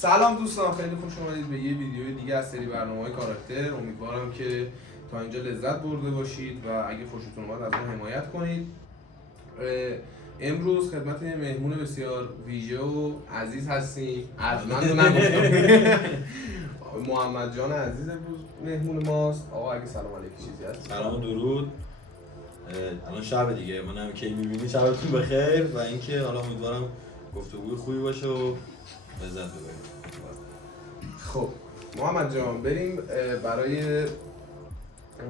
سلام دوستان، خیلی خوش اومدید به یه ویدیو دیگه از سری برنامه‌های کاراکتر. امیدوارم که تا اینجا لذت برده باشید و اگه خوشتون اومد از ما حمایت کنید. امروز خدمت مهمون بسیار ویژه و عزیز هستیم. ارجمند نگفتم محمد جان عزیز امروز مهمون ماست. آقا اگه سلام علیکم چیزی هست؟ سلام و درود. الان شب دیگه، منم کی می‌بینی شبتون بخیر و اینکه حالا امیدوارم گفتگوی خوبی باشه و لذت ببرید. خب محمد جان بریم برای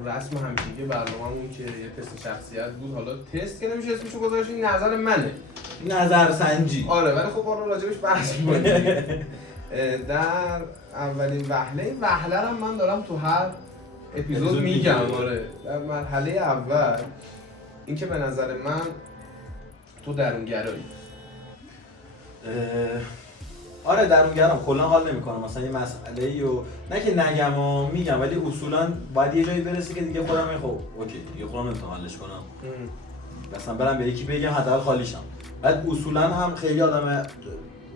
رسم همیشگی برنامه‌مون که یه تست شخصیت بود. حالا تست که نمیشه اسمشو گذاشت، این نظر منه، نظرسنجی. آره ولی خب حالا راجبش بحث می‌کنیم. در اولین وهله رو من دارم تو هر اپیزود میگم. آره در مرحله اول اینکه به نظر من تو درونگرایی. آره درونگرام، کلا حال نمی‌کنم مثلا یه مسئله‌ای و نه که نگم و میگم، ولی اصولا باید یه جایی برسه که دیگه خودم خب اوکی دیگه خودم نمیتونم حلش کنم. مثلا برم به یکی بگم حداقل خالیشم. بعد اصولا هم خیلی آدم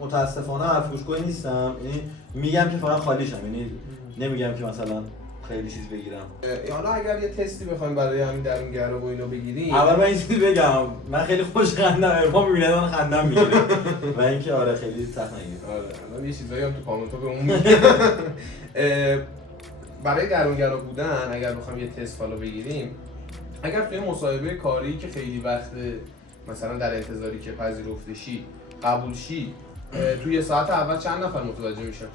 متاسفانه حرف گوش‌گوی نیستم، یعنی میگم که فقط خالیشم، یعنی نمیگم که مثلا خیلی چیز بگیرم. حالا اگر یه تستی بخوایم برای همین درونگرا و اینو بگیریم، اول من این چیزی بگم، من خیلی خوش خندم، ارفان میبینه من خندم میگیره و اینکه آره خیلی سخت نگیره. آره الان یه چیزایی هم تو کامنت‌ها به اون میگم. برای درونگرا بودن اگر بخوایم یه تست حالا بگیریم، اگر توی مصاحبه کاری که خیلی وقت مثلا در انتظاری که پذیرفته شی قبول شی، توی ساعت اول چند نفر متوجه میشن؟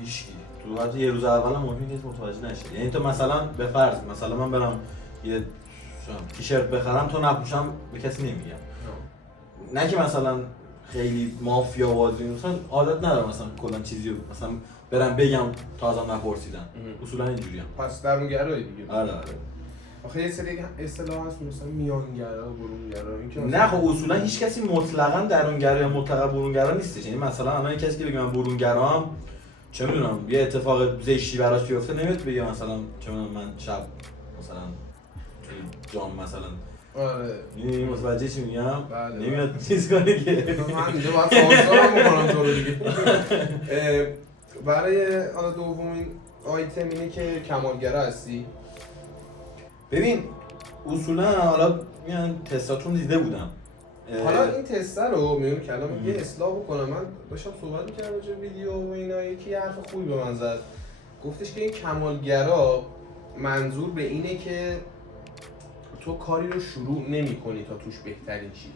بیشکی تو حتی یه روز اول هم ممکنه نیست متوجه نشه. یعنی تو مثلا به فرض مثلا من برم یه تیشرت بخرم تو نپوشم به کسی نمیگم. نه که مثلا خیلی مافیا بازی، مثلا عادت ندارم مثلا کلا چیزی رو مثلا برم بگم تا ازم نپرسیدن. اصولا اینجوریم. پس درونگرایی دیگه. آره. آخه یه سری اصطلاح هست مثلا میانگرا، برونگرا، اینکه نه خب اصولا هیچ کسی مطلقاً درونگرا یا مطلقاً برونگرا نیستش. یعنی مثلا الان کسی که بگه من برونگرام، چه میدونم یه اتفاق زشتی براش بیفته نمیاد بگه مثلا چه میدونم من شب مثلا توی جام مثلا. آره یعنی متوجه چی میگم؟ بله. نمیاد چیز کنه که من اینجا باید سانسورم میکنم تو رو دیگه. برای حالا دومین آیتم اینه که کمالگرا هستی. ببین اصولا حالا میان تستاتون دیده بودم. حالا این تست رو میون کلام یه اصلاح بکنم. من داشتم صحبت می‌کردم راجع به ویدیو و اینا، یکی حرف خوبی به من زد، گفتش که این کمالگرا منظور به اینه که تو کاری رو شروع نمی‌کنی تا توش بهترین شی.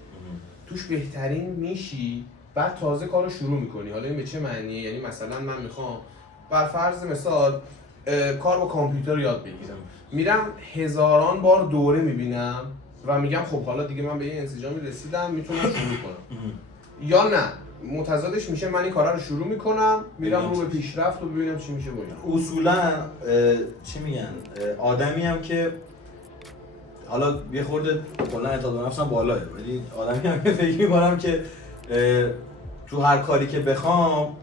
توش بهترین میشی بعد تازه کار رو شروع می‌کنی. حالا این به چه معنیه؟ یعنی مثلا من میخوام بر فرض مثال کار با کامپیوتر یاد بگیرم، میرم هزاران بار دوره میبینم و میگم خب حالا دیگه من به این انسجامی رسیدم میتونم شروع کنم. یا نه متضادش میشه من این کارا رو شروع میکنم میرم رو به پیشرفت و ببینم چی میشه باید. اصولا چی میگن آدمی هم که حالا یه خورده کلا اعتماد به نفسم بالاه، ولی آدمی هم که فکر میکنم که تو هر کاری که بخوام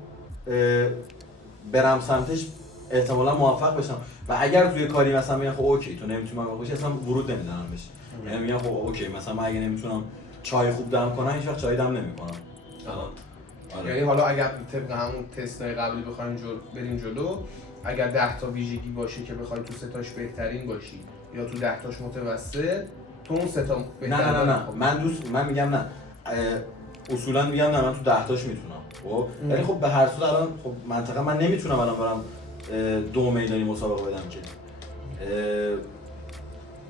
برم سمتش احتمالا موفق بشم. و اگر توی کاری مثلا میگن خب اوکی تو نمیتونی موفق بشی، اصلا ورود نمیدم بهش. یعنی میگن خب اوکی مثلا من اگه نمیتونم چای خوب دم کنم هیچ وقت چای دم نمیکنم. آره. یعنی حالا اگر طبق همون تستای قبلی بخوایم بریم جلو، اگر 10 تا ویژگی باشه که بخوای تو 3 تاش بهترین باشی یا تو 10 تاش متوسط، تو اون 3 تا بهترین. نه من میگم نه، اصولا میگم نه من تو 10 تاش میتونم. خب ولی خب به هر صورت الان خب منطقا من نمیتونم الان برم 2 میدانی مسابقه بدم که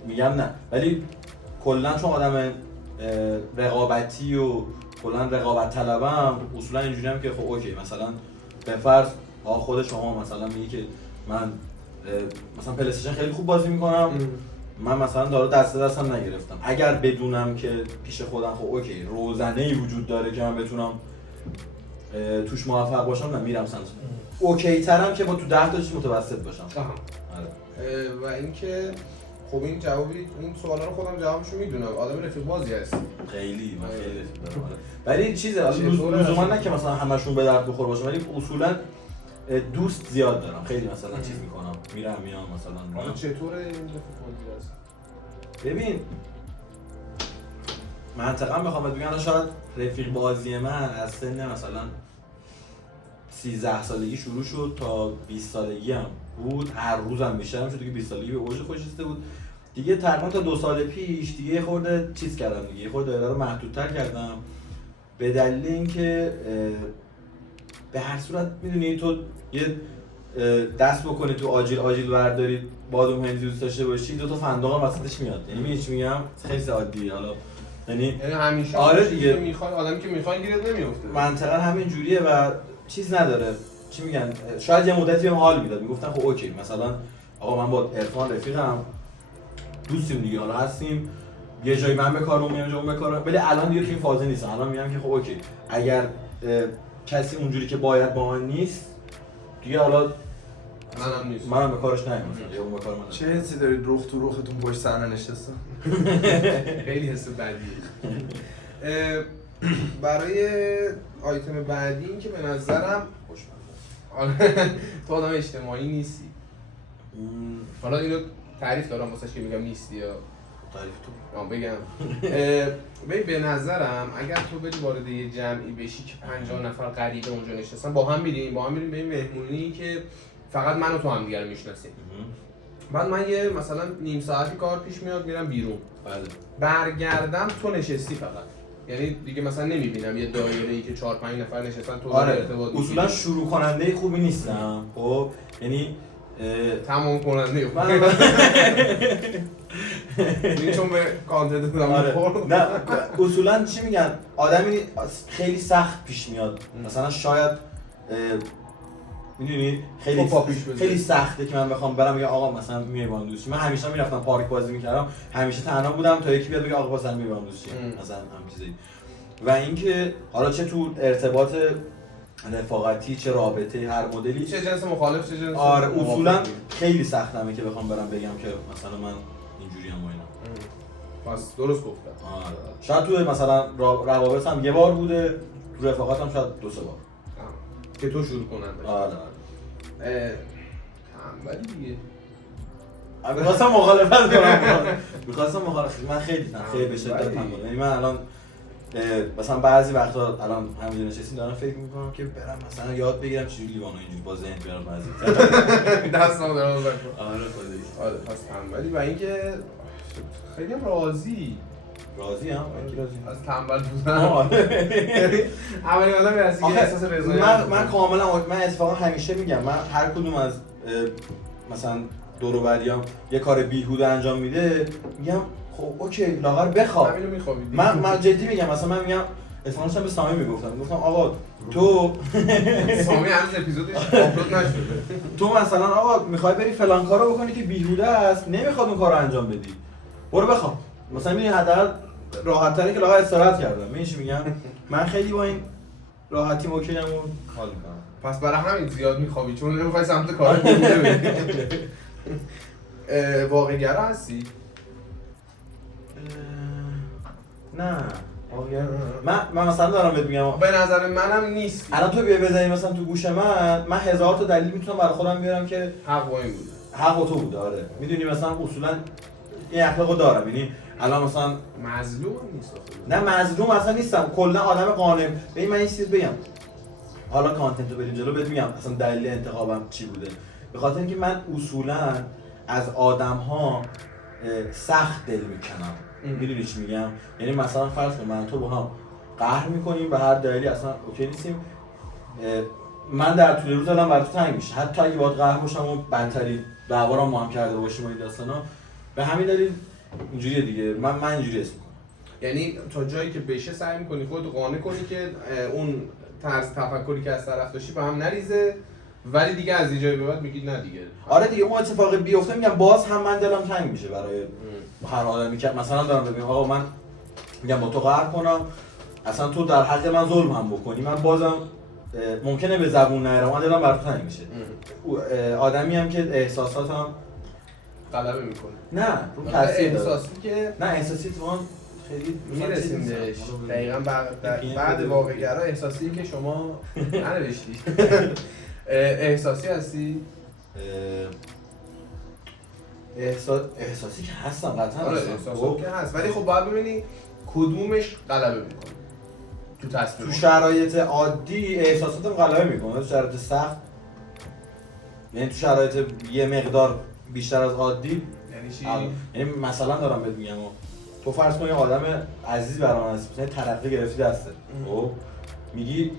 میگم نه، ولی کلا چون آدم رقابتی و کلا رقابت طلبم اصولا اینجوریم که خب اوکی مثلا به فرض خود شما مثلا میگی که من مثلا پلی استیشن خیلی خوب بازی میکنم، من مثلا دارو دستم نگرفتم، اگر بدونم که پیش خودم خب اوکی روزنه‌ای وجود داره که من بتونم توش موفق باشم، من میرم سمت اوکی ترم که با تو 10 تاش متوسط باشم. آره. و اینکه خب این جوابی این سوالا رو خودم جوابشو میدونم. آدم رفیق بازی هست. خیلی من خیلی رفیق دارم. ولی چیزه لزوما نه که مثلا همشون به درد بخور باشه، ولی اصولا دوست زیاد دارم. خیلی مثلا چیز میکنم میرم میام مثلا. حالا چطوره این رفیق بازی هست؟ ببین منطقا بخوام بگم شاید رفیق بازی من از سن مثلا 13 سالگی شروع شد تا 20 سالگی هم بود، هر روز هم بیشتر هم شد که 20 سالگی به اوج خودش رسیده بود دیگه. تقریبا تا 2 سال پیش دیگه خورده چیز کردم دیگه، خورده دایره رو محدودتر کردم به دلیل اینکه به هر صورت میدونی تو یه دست بکنی تو آجیل برداری بادوم هندی دوست داشته باشی 2 تا فندق هم وسطش میاد. یعنی میگم چی میگم خیلی عادیه. حالا یعنی همیشه آره دیگه میخواد آدمی که میخواد گیرت نمیافته. منطقا همین جوریه و چیز نداره. چی میگن شاید یه مدتی بهم حال میداد، میگفتن خب اوکی مثلا آقا من با عرفان رفیقم دوستیم دیگه، حالا هستیم یه جایی من بکارم میام جایی بکارم، ولی الان دیگه تو این فاز نیستم. الان میگم که خب اوکی اگر کسی اونجوری که باید با من نیست دیگه، حالا منم به کارش نمیام دیگه، اون به کار من. چه حسی دارید رخ تو رختون پشت صحنه نشستن؟ خیلی حس بدیه. برای آیتم بعدی این که به نظرم تو آدم اجتماعی نیستی. حالا اینو تعریف دارم واسش که میگم نیستی یا تعریف تو بگم. به نظرم اگر تو بری وارد یه جمعی بشی که 50 نفر غریبه اونجا نشستن، با هم میریم به این مهمونی که فقط من و تو هم دیگه رو میشناسیم، بعد من یه مثلا نیم ساعتی کار پیش میاد میرم بیرون، بله برگردم تو نشستی فقط، یعنی دیگه مثلا نمیبینم یه دایره‌ای که 4-5 نفر نشستن تو آره. ارتباط میگیری. اصولا شروع کننده خوبی نیستم خب، یعنی تمام کننده خوبی. این چون به کانتنت دادم آره. نه اصولا چی میگن آدمی خیلی سخت پیش میاد، مثلا شاید میدونی خیلی سخته که من بخوام برم بگم آقا مثلا میای با هم دوست. من همیشه میرفتم پارک بازی میکردم، همیشه تنها بودم تا یکی بیاد بگه آقا مثلا میای با هم دوست مثلا هم چیزی. و اینکه حالا چه تو ارتباط رفاقتی چه رابطه هر مدلی، چه جنس مخالف چه جنس آره اصولا خیلی سختمه که بخوام برم بگم که مثلا من اینجوری هم و اینا. پس درست گفتم. آره شاید تو مثلا روابط هم یه بار بوده، تو رفاقت هم شاید 2-3 بار که تو شروع کننده. آره ولی دیگه می‌خواستم مخالفت کنم. من خیلی به شدت تنبلم. یعنی من الان مثلا بعضی وقتا الان همینجا نشستیم دارم فکر می‌کنم که برم مثلا یاد بگیرم چجوری لیوانو اینجوری با ذهن بیارم بعضی دستام دارم بزنم. آره خودش. آره پس تنبلی و اینکه خیلی هم راضی هم از تنبل بودن. اولین آدمی هستی که احساس رضایت. من کاملا من اتفاقا همیشه میگم من هر کدوم از مثلا دور و بریام یه کار بیهوده انجام میده میگم خب اوکی لاغر بخواب. همینو میخوابید. من جدی میگم، مثلا من میگم اتفاقا به سامی میگفتم آقا تو سامی هنوز اپیزودش آپلود نشده. تو مثلا آقا میخوای بری فلان کارو بکنی که بیهوده است، نمیخواد اون کارو انجام بدی، برو بخواب. مثلا میدونی حداقل راحت تره که لاغر استراحت کردم. میگم من خیلی با این راحتی اوکی‌ام و حال میکنم. پس برای همین زیاد میخوابی چون نمیخوای سمت کار بیهوده بری. واقع‌گرا هستی؟ نه من مثلا دارم بهت میگم به نظر منم نیست. الان تو بیا بزنی مثلا تو گوش من 1000 تا دلیل میتونم برای خودم بیارم که حق با این بوده. حق با تو بوده. آره میدونی مثلا اصولا این اخلاقو دارم. یعنی الان مثلا مظلوم نیست. نه مظلوم اصلا نیستم، کلا آدم قانع. ببین من این چیز بگم حالا کانتنت رو بریم جلو بهت میگم اصلا دلیل انتخابم چی بوده. به خاطر اینکه من اصولا از آدم‌ها سخت دل میکنم. میدونی چی میگم؟ یعنی مثلا فرض کن من تو با هم قهر میکنیم به هر دلیلی اصلا اوکی نیستیم، من در طول روز دلم بر تو تنگ میشه، حتی اگه باهات قهر باشم و بدترین دعوا ما هم کرده باشیم و این داستانا. به همین دلیل اینجوریه دیگه. من اینجوری اسم میکنم. یعنی تا جایی که بشه سعی میکنی خودت قانع کنی که اون طرز تفکری که از طرف داشتی به هم نریزه، ولی دیگه از یه جایی به بعد میگید نه دیگه. آره دیگه اون اتفاق بیفته میگم باز هم من دلم تنگ میشه برای هر آدمی که مثلا دارم ببینم آقا من میگم با تو قهر کنم، اصلا تو در حق من ظلم هم بکنی، من بازم ممکنه به زبون نیارم، من دلم بر تو تنگ میشه. آدمی هم که احساساتم غلبه میکنه. نه رو تاثیر احساسی که نه احساسی تو خیلی میرسیم بهش. دقیقاً بعد واقع‌گرا احساسی که شما ننوشتی. احساسی هستی؟ احساسی که هستم قطعا. آره احساسی که هست، ولی خب باید ببینی کدومش غلبه میکنه تصویر تو شرایط عادی احساساتم غلبه میکنه، تو شرایط سخت یعنی تو شرایط یه مقدار بیشتر از عادی یعنی چی؟ یعنی مثلا دارم بهت میگم تو فرض کن یه آدم عزیز برام هست، مثلا ترقه گرفتی دسته، خب میگی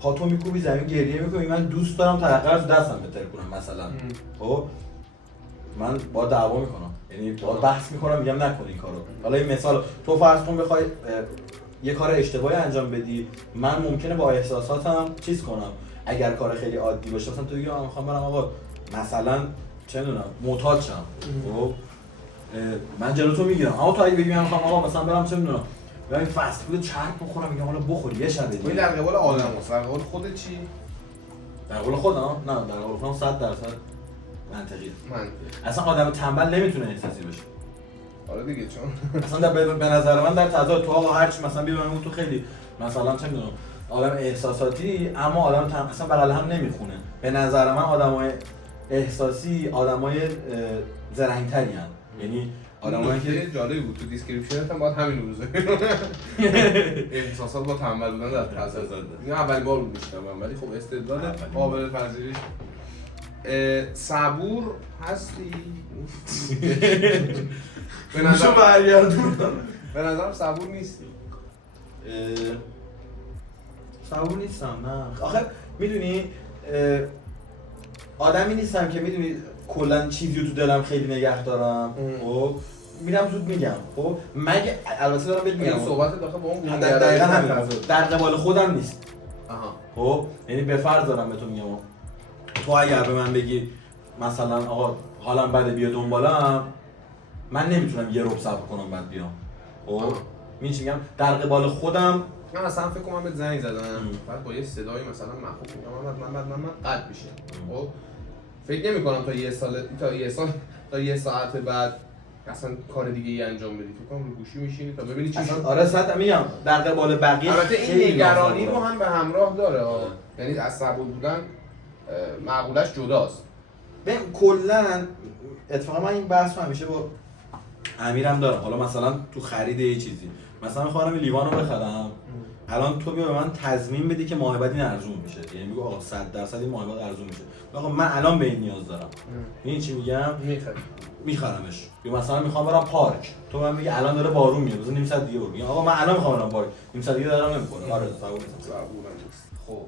پاتو میکوبی زمین گریه میکنی من دوست دارم ترقه رو تو دستم بتر کنم مثلا، خب من با دعوا میکنم، یعنی با بحث میکنم میگم نکن این کارو. حالا این مثال تو فرض کن بخوای یه کار اشتباهی انجام بدی، من ممکنه با احساساتم چیز کنم، اگر کار خیلی عادی باشه مثلا تو میگی من میخوام برم آقا مثلا چه میدونم معتاد شم، خب من جلو تو میگیرم، اما تو اگه بگی من میخوام آقا مثلا برم چه میدونم برم فست فود چرک بخورم، میگم حالا بخور یه شب دیگه. این در قبال آدم هست، در قبال خودت چی؟ در قول خودم نه، در قول خودم 100% منطقیه. من اصلا آدم تنبل نمیتونه احساسی بشه. آره دیگه چون اصلا به نظر من در تضاد تو آقا هرچی مثلا ببینم تو خیلی مثلا چه میدونم آدم احساساتی اما آدم اصلا بغل هم نمیخونه. به نظر من آدمای احساسی آدمای زرنگ‌تری ان، یعنی آدمایی که جالب بود تو دیسکریپشنت هم باید همین رو بذاری. احساسات با تنبل بودن در تضاد. این اولین بار بود میشنوم، ولی خب استدلال قابل پذیرش. صبور هستی؟ به نظر به نظرم صبور نیستی. صبور نیستم نه. آخه میدونی آدمی نیستم که میدونی کلا چیزی رو تو دلم خیلی نگه دارم، خب میرم زود میگم، خب مگه البته دارم بهت میگم این صحبت داخل با اون دقیقاً همین در قبال خودم نیست. آها. خب یعنی به فرض دارم به تو میگم تو اگر به من بگی مثلا آقا حالم بده بیا دنبالم، من نمیتونم یه ربع صبر کنم بعد بیام. خب میگم در قبال خودم من اصلا فکر کنم بهت زنگ زدم بعد با یه صدای مثلا محبوب میگم من قد میشه. خب فکر نمی‌کنم تا یه ساعت بعد اصلا کار دیگه ای انجام بدی. فکر کنم رو گوشی میشینی تا ببینی چی شد. آره صد میگم در قبال بقیه البته این نگرانی رو هم به همراه داره یعنی از صبور بودن معقولش جداست. ببین کلا اتفاقا من این بحث رو همیشه با امیرم دارم. حالا مثلا تو خرید یه چیزی مثلا می‌خوام این لیوان رو بخرم، الان تو بیا به من تضمین بدی که ماه بعد این ارزون میشه، یعنی میگو آقا 100% این ماه بعد ارزون میشه، آقا من الان به این نیاز دارم. این چی میگم؟ میخرمش. یا مثلا میخوام برم پارک، تو من میگی الان داره بارون میاد مثلا نیم ساعت دیگه برو، میگم آقا من الان میخوام برم پارک نیم ساعت دیگه دارم نمیخوره. آره صبور نیستم. خب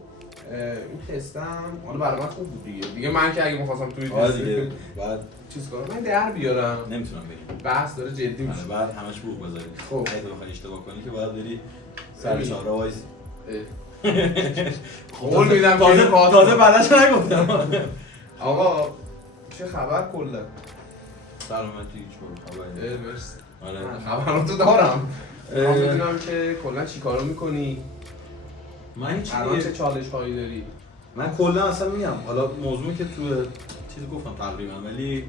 این خستم حالا برای من خوب بود دیگه من که اگه می‌خواستم توی دیگه بعد چیز کنم من در بیارم نمیتونم بگم بحث داره جدی میشه. بعد همش بوق بذاری. خب اگه بخوای اشتباه کنی که باید بری سر چهارراه وایسی. قول میدم تازه بعدش نگفتم. آقا چه خبر کلا؟ سلامتی چون خبری؟ مرسی. آره خبراتو دارم. میخوام بدونم که کلا چی کارو میکنی؟ من الان چه چالش هایی داری؟ من کلا اصلا میگم حالا موضوعی که تو چیز گفتم تقریبا، ولی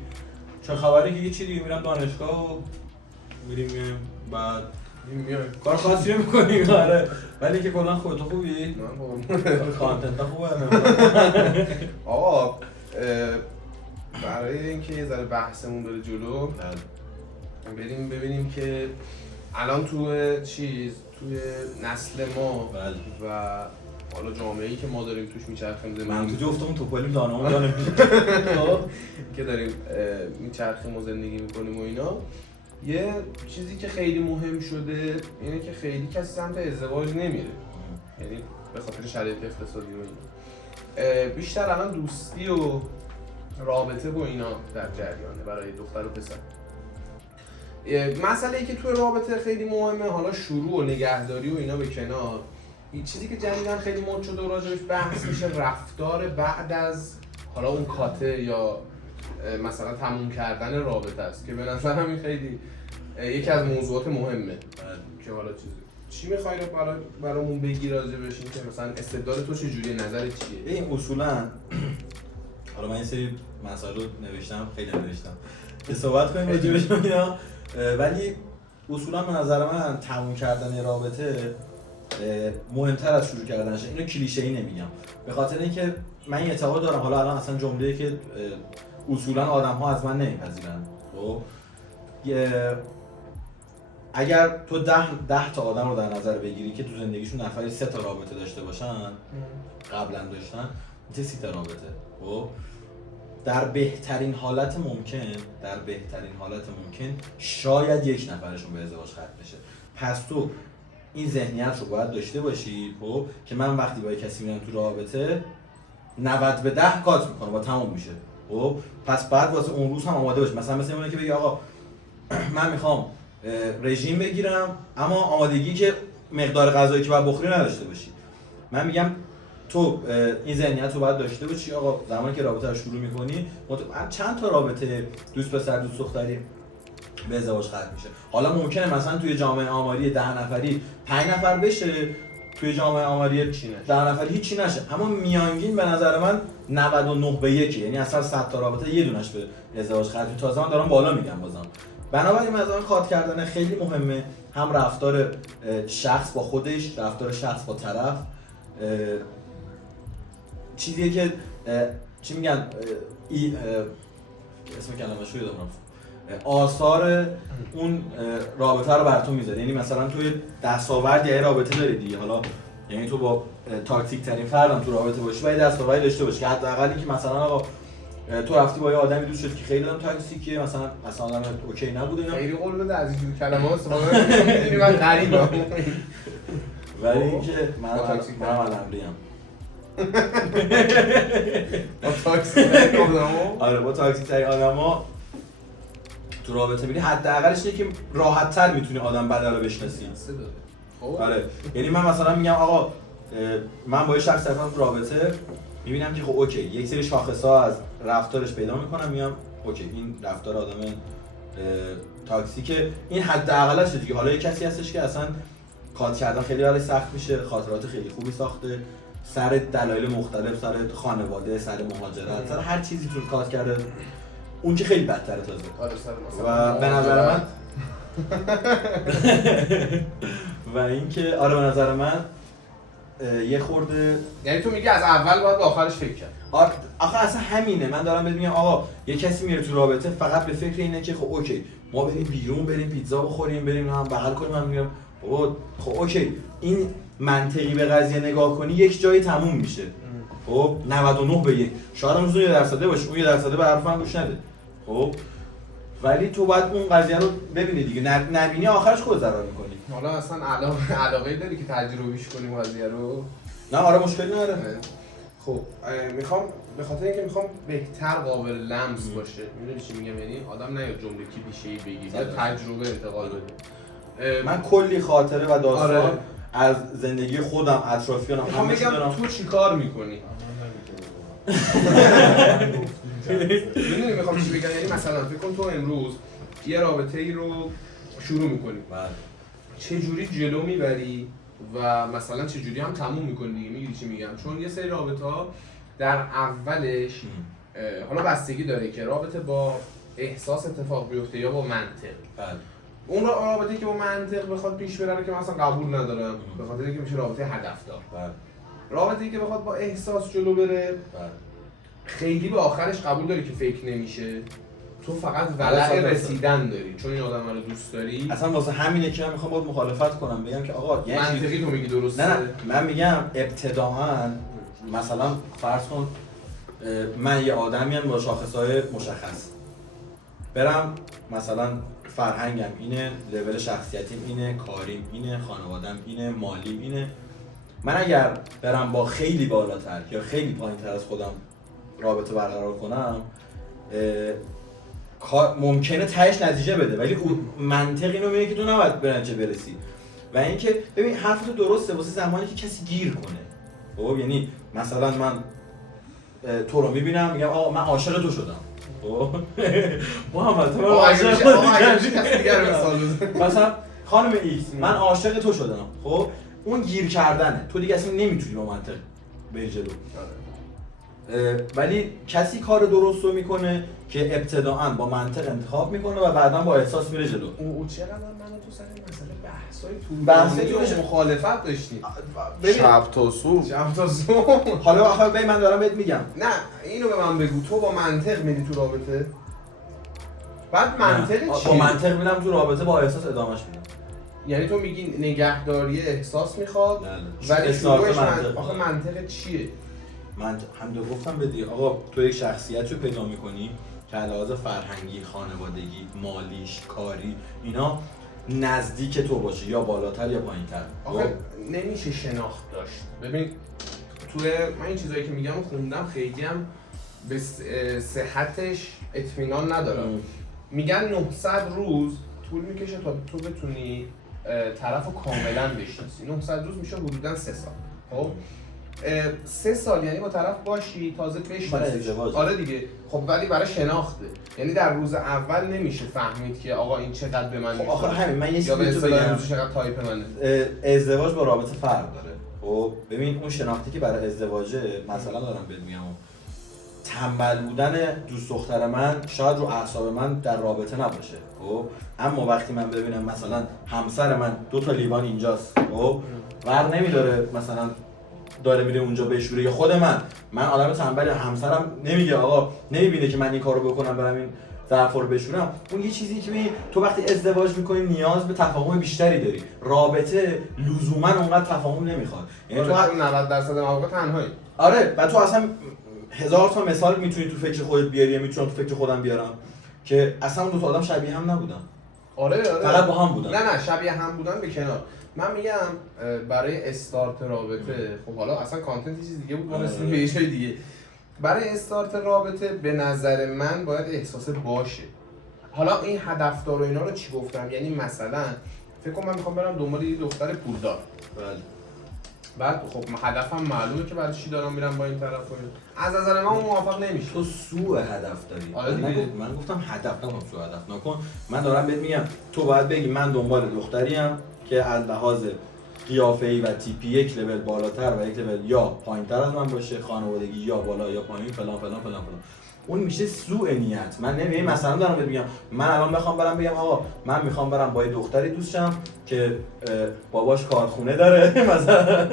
چه خبری که یه چیزی میرم دانشگاه و میریم بعد میای کار خاصی میکنیم. آره ولی که کلا خودت خوبی؟ من کانتنت خوبه. آقا برای اینکه یه ذره بحثمون بره جلو بریم ببینیم که الان توی نسل ما و حالا جامعه‌ای که ما داریم توش میچرخیم زندگی من تو جفتمون توپالیم دانمون دانم که داریم میچرخیم و زندگی میکنیم و اینا، یه چیزی که خیلی مهم شده اینه که خیلی کسی سمت ازدواج نمیره، یعنی به خاطر شرایط اقتصادی و اینا بیشتر الان دوستی و رابطه و اینا در جریانه برای دختر و پسر. مسئله‌ای که توی رابطه خیلی مهمه، حالا شروع و نگهداری و اینا به کنار، این چیزی که جدیداً خیلی مد شده و راجعش بحث میشه رفتار بعد از حالا اون کاته یا مثلا تموم کردن رابطه است که به نظرم این خیلی یکی از موضوعات مهمه که حالا چی می‌خوای برامون بگی راجع بهش، این که مثلا استدلال تو چجوریه، نظرت چیه؟ این اصولاً حالا من این سری مسائل رو نوشتم، خیلی نوشتم که صحبت کنیم راجعش اینا، ولی اصولاً به نظر من تموم کردن رابطه مهمتر از شروع کردنشه. اینو کلیشه‌ای نمیگم، به خاطر اینکه من این اعتقاد دارم، حالا الان اصلا جمله‌ای که اصولاً آدم‌ها از من نمیپذیرن، خب اگر تو 10 تا آدم رو در نظر بگیری که تو زندگیشون نفری 3 تا رابطه داشته باشن، قبلا داشتن، میشه 30 تا رابطه. خب در بهترین حالت ممکن شاید یک نفرشون به ازدواج ختم بشه. پس تو این ذهنیت رو باید داشته باشی خب که من وقتی با کسی میرم تو رابطه 90 به 10 کات میکنه با تموم میشه. خب پس بعد واسه اون روز هم آماده باشی. مثلا مثل اونه که بگی آقا من میخوام رژیم بگیرم اما آمادگی که مقدار غذایی که باید بخوری نداشته باشی. من میگم تو این ذهنیت رو باید داشته باشی آقا زمانی که رابطه رو شروع میکنی چند تا رابطه دوست پسر دوست دختری به ازدواج ختم میشه. حالا ممکنه مثلا توی جامعه آماری 10 نفری 5 نفر بشه، توی جامعه آماری 10 نفری هیچی نشه، اما میانگین به نظر من 99 به 1، یعنی اصلا 100 تا رابطه یه دونش به ازدواج ختم میشه. تازه من دارم بالا میگم بازم. بنابراین مثلا کات کردن خیلی مهمه، هم رفتار شخص با خودش، رفتار شخص با طرف، چیزیه که چی میگن اسم کلمه‌شو یادم رفت، آثار اون رابطه رو بر تو میذاره. یعنی مثلا توی دستاورد یه رابطه داری دیگه، حالا یعنی تو با تاکتیک ترین فردم تو رابطه باشی باید دستاوردی داشته باشی که حداقل اینکه مثلا آقا تو رفتی با یه آدمی دوست شد که خیلی آدم تاکسیکیه، مثلا آدم اوکی نبوده، خیلی قول بده از اینجور کلمات استفاده نکنی، میدونی من غریبم. ولی اینکه من علمریم با تاکسی ترین آدم‌ها. آره با تاکسی ترین آدم‌ها تو رابطه میری، حداقلش اینه که راحت‌تر میتونی آدم بدل رو بشناسی. خب آره یعنی من مثلا میگم آقا من با یه شخص رفتم تو رابطه، میبینم که خب اوکی یک سری شاخص‌ها از رفتارش پیدا میکنم، میگم اوکی این رفتار آدم تاکسیکه، این حداقلشه دیگه. حالا یه کسی هستش که اصلا کات کردن خیلی براش سخت میشه، خاطرات خیلی خوبی ساخته سر دلایل مختلف، سر خانواده، سر مهاجرت، سر هر چیزی تو کات کرده، اون که خیلی بدتره تازه. و به نظر من و اینکه آره به نظر من یه خورده، یعنی تو میگی از اول باید به آخرش فکر کرد. آخه اصلا همینه. من دارم بهت میگم آقا یه کسی میره تو رابطه فقط به فکر اینه که خب اوکی ما بریم بیرون، بریم پیتزا بخوریم، بریم هم بغل کنیم. من میگم بابا خب اوکی این منطقی به قضیه نگاه کنی یک جایی تموم میشه. خب 99 به 1 شاید هم روزون 1% باشه، اون 1% به حرفم گوش نده. خب ولی تو باید اون قضیه رو ببینی دیگه، نبینی آخرش خود ضرر میکنی. حالا اصلا علاقه داری که تجربهش کنیم قضیه رو؟ نه آره مشکلی نداره. خب میخوام به خاطر اینکه میخوام بهتر قابل لمس باشه، میدونی چی میگم؟ یعنی آدم نه یا جمله کلیشه‌ای بگی یا تجربه انتقال بده. من کلی خاطره و داستان آره. از زندگی خودم، اطرافیانم میخوام همه بگم دارم. تو چی کار میکنی؟ میدونی میخوام چی بگم؟ یعنی مثلا فکر کن تو امروز یه رابطه ای رو شروع میکنی، چه جوری جلو میبری و مثلا چه جوری هم تموم میکنی دیگه. میگی چی میگم؟ چون یه سری رابطه ها در اولش حالا بستگی داره که رابطه با احساس اتفاق بیفته یا با منطق. اون رابطه‌ای که با منطق بخواد پیش بره که مثلا قبول ندارم، به خاطر اینکه میشه رابطه هدفدار. رابطه‌ای که بخواد با احساس جلو بره خیلی به آخرش قبول داری که فکر نمیشه، تو فقط ولع رسیدن داری چون این آدم رو دوست داری. اصلا واسه همینه که من میخوام باید مخالفت کنم، بگم که آقا یعنی منطقی تو میگی درسته. نه من میگم ابتداعاً مثلا فرض کن من یه آدمیم با شاخصهای مشخص، برم مثلا فرهنگم اینه، لول شخصیتیم اینه، کاریم اینه، خانوادم اینه، مالیم اینه. من اگر برم با خیلی بالاتر یا خیلی پایین‌تر از خودم رابطه برقرار کنم ممکنه تهش نتیجه بده، ولی منطق اینو میگه که تو نباید به نتیجه برسی. و اینکه ببین حرف تو درسته واسه زمانی که کسی گیر کنه. خب یعنی مثلا من تو رو میبینم میگم آقا من عاشق تو شدم. خب محمد تو عاشق کسی دیگه رو مثال بزن. مثلا خانم ایکس من عاشق تو شدم. خب اون گیر کردنه، تو دیگه اصلا نمیتونی با منطق بری جلو. ولی کسی کار درست رو میکنه که ابتداءً با منطق انتخاب میکنه و بعداً با احساس میره جلو. او چقدر من تو سر این مسئله بحثای طولانی و مخالفت داشتیم. شب تا صبح. حالا آخه من دارم بهت میگم نه اینو به من بگو، تو با منطق میری تو رابطه؟ بعد منطق چیه؟ با منطق میرم تو رابطه، با احساس ادامهش میدم. یعنی تو میگی نگهداری احساس میخواد بله. ولی استارت شروعش منطق. آخه منطق چیه؟ من همونطور گفتم بدی آقا تو یک شخصیت رو پیدا میکنی که علاوه فرهنگی، خانوادگی، مالیش، کاری اینا نزدیک تو باشه یا بالاتر یا پایینتر. آخه نمیشه شناخت داشت. ببین توی من این چیزایی که میگم خوندم خیلی هم به صحتش اطمینان ندارم. میگن 900 روز طول میکشه تا تو بتونی طرف رو کاملا بشناسی. 900 روز میشه حدوداً 3 سال. خب 3 سال یعنی با طرف باشی تازه بشناسی. آره دیگه. خب ولی برای شناخته. یعنی در روز اول نمیشه فهمید که آقا این چقدر به من خب آخه همین من یه یا به چیزی تو اصطلاح بگم چقدر تایپ منه. ازدواج با رابطه فرق داره. خب ببین اون شناختی که برای ازدواجه مثلا دارم بهت میگم تنبل بودن دوست دختر من شاید رو اعصاب من در رابطه نباشه. خب اما وقتی من ببینم مثلا همسر من 2 تا لیوان اینجاست خب ور نمیداره مثلا داره میره اونجا بشوره یا خود من آدم تنبل همسرم نمیگه آقا نمیبینه که من این کارو بکنم برم این ظرفا رو بشورم. اون یه چیزی که تو وقتی ازدواج میکنی نیاز به تفاهم بیشتری داری. رابطه لزوما اونقدر تفاهم نمیخواد. یعنی تو 90% مواقع تنهایی. آره و تو اصلا 1000 تا مثال میتونی تو فکر خودت بیاری، میتونم تو فکر خودم بیارم که اصلا اون 2 تا آدم شبیه هم نبودن. آره فقط با هم بودن. نه شبیه هم بودن به کنار. من میگم برای استارت رابطه خب حالا اصلا کانتنت چیز دیگه بود ما رسیدیم به یه چیز دیگه. برای استارت رابطه به نظر من باید احساس باشه. حالا این هدفدار و اینا رو چی گفتم؟ یعنی مثلا فکر کنم من میخوام برم دنبال یه دختر پولدار. بله. بعد خب هدفم معلومه که برای چی دارم میرم با این طرف. از نظر من موافق نمیشه. تو سوء هدف داری. آره من گفتم هدف نکن، سوء هدف نکن. من دارم بهت میگم تو باید بگی من دنبال دختریم که از لحاظ قیافه‌ای و تیپی یک لول بالاتر و یک لول یا پایینتر از من باشه، خانوادگی یا بالا یا پایین فلان فلان فلان فلان. اون میشه سوء نیت. من نمیگم مثلا دارم بهت میگم من الان بخوام برم بگم آقا من میخوام برم با یه دختری دوست شم که باباش کارخونه داره مثلا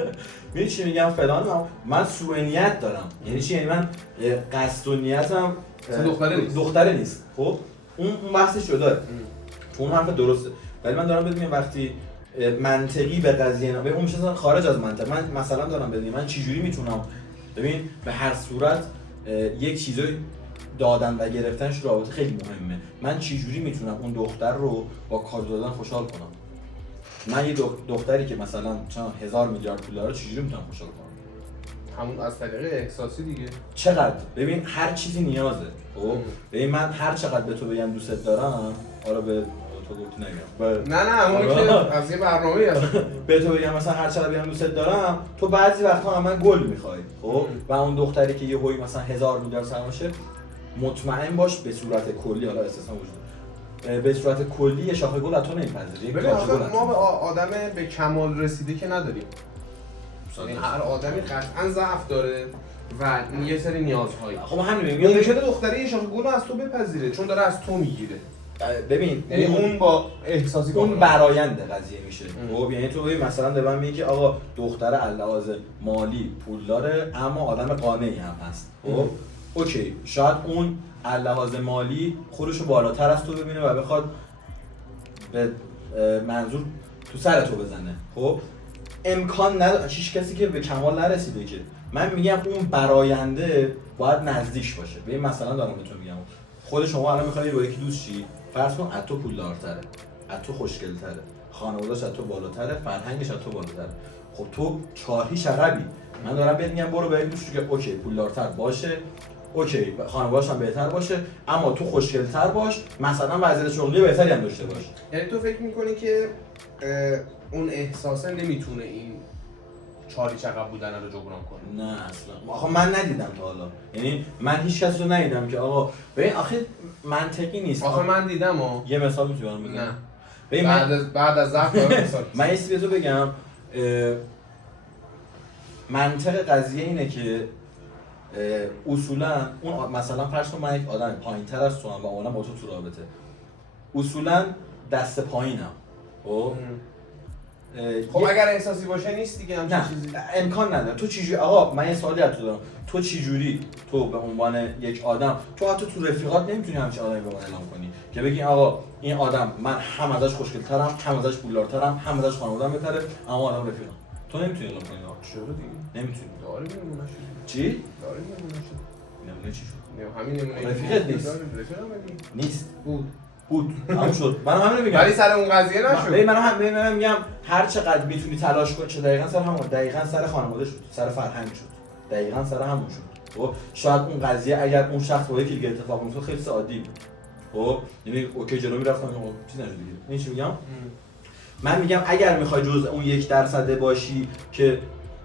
میگی چی میگم فلان. من سوء نیت دارم. یعنی چی؟ یعنی من قصد و نیتم دختره نیست. خب اون بحثش جداه. تو اون حرف درسته. ولی من دارم بهت میگم وقتی منطقی به قضیه نه، اون میشه خارج از منطق. من مثلا دارم ببینم من چه جوری میتونم ببین به هر صورت یک چیزای دادن و گرفتنش رابطه خیلی مهمه. من چه جوری میتونم اون دختر رو با کادو دادن خوشحال کنم؟ من یه دختری که مثلا چند 1000 میلیارد پول داره چه جوری میتونم خوشحال کنم؟ همون از طریق احساسی دیگه. چقدر ببین هر چیزی نیازه. خب ببین من هر چقدر به تو بگم دوستت دارم حالا به تو گفتی نگم. نه اون که از یه برنامه‌ای هست. به تو بگم مثلا هر چقدر بگم دوستت دارم تو بعضی وقتا من گل می‌خوای. خب و اون دختری که یه هوی مثلا 1000 میلیارد سرمایه مطمئن باش به صورت کلی حالا استثنا وجود به صورت کلی یه شاخه گل از تو نمی‌پذیره. ببین ما به آدم به کمال رسیده که نداریم. این هر آدمی قطعاً ضعف داره و یه سری نیازهایی. خب همین میگم ممکنه دختری یه شاخه گل رو از تو بپذیره چون داره از تو میگیره. ببین یعنی اون با احساسی اون برآیند قضیه میشه. خب یعنی تو ببین مثلا به من میگی که آقا دختر علاوه مالی پول داره اما آدم قانعی هم هست. خب اوکی شاید اون علاوه مالی خودشو بالاتر از تو ببینه و بخواد به منظور تو سر تو بزنه. خب امکان نداره هیچ کسی که به کمال نرسیده که. من میگم اون براینده باید نزدیک باشه. ببین مثلا دارم بهتون میگم خود شما الان میخواید با یکی دوست شی، فرض کن از تو پولدارتره، از تو خوشگل‌تره، خانواده‌اش از تو بالاتره، فرهنگش از تو بالاتره. خب تو چاهی عقبی. من دارم بهت میگم برو با یکی دوست که اوکی پولدارتر باشه، اوکی خانواده‌اش هم بهتر باشه، اما تو خوشگل‌تر باش، مثلا وضعیت شغلی بهتری هم داشته باش. یعنی تو فکر می‌کنی که اون احساسه نمیتونه این چالی چقب بودن رو جبران کنه؟ نه اصلا. آخه من ندیدم تا حالا. یعنی من هیچ کس رو ندیدم که آقا ببین آخه منطقی نیست. آخه من دیدم یه مثال میتونم بگم. نه. ببین بعد از ضعف مثال. من یه چیزی تو بگم منطق قضیه اینه که اصولا اون مثلا فرض کن من یک آدم پایین‌تر از تو هم و اونم با تو رابطه. اصولا دست پایینم. خب؟ و اون دختری که مثلا 1000 میلیارد پول داره چه جوری میتونم خوشحال کنم؟ من یه دختری که مثلا 1000 میلیارد پول داره اما آدم قانعی هم هست. خب اوکی شاید اون علاوه مالی پول داره اما آدم قانعی هم هست. اون خب اگر احساسی باشه نیست دیگه همچین نه چیزی. امکان نداره. تو چجوری آقا من یه سوالی از تو دارم، تو چجوری تو به عنوان یک آدم تو حتی تو رفیقات نمیتونی همچین آدمی به من اعلام کنی که بگی آقا این آدم من هم ازش خوشگل‌ترم، هم ازش پولدارترم، هم ازش خانواده‌ام بهتره، اما آدم رفیقم. تو نمیتونی اعلام کنی آقا. چرا دیگه؟ نمیتونی. داره نمونه شد. چی؟ داره نمونه شد. نمونه چی شد؟ نه همین نمونه. رفیقت نیست. رفیقم نیست. بود. تموم شد. منم همین میگم. ولی سر اون قضیه نشد. ببین منم میگم هر چقدر میتونی تلاش کنی چه دقیقاً سر همون، دقیقاً سر خانواده شد، سر فرهنگ شد. دقیقاً سر همون شد. خب شاید اون قضیه اگر اون شخص با یکی دیگه اتفاق میفته خیلی عادی بود. خب یعنی اوکی جلو میرفتم خب چیزی نشد دیگه. این چی میگم؟ من میگم اگر میخوای جزء اون 1% باشی که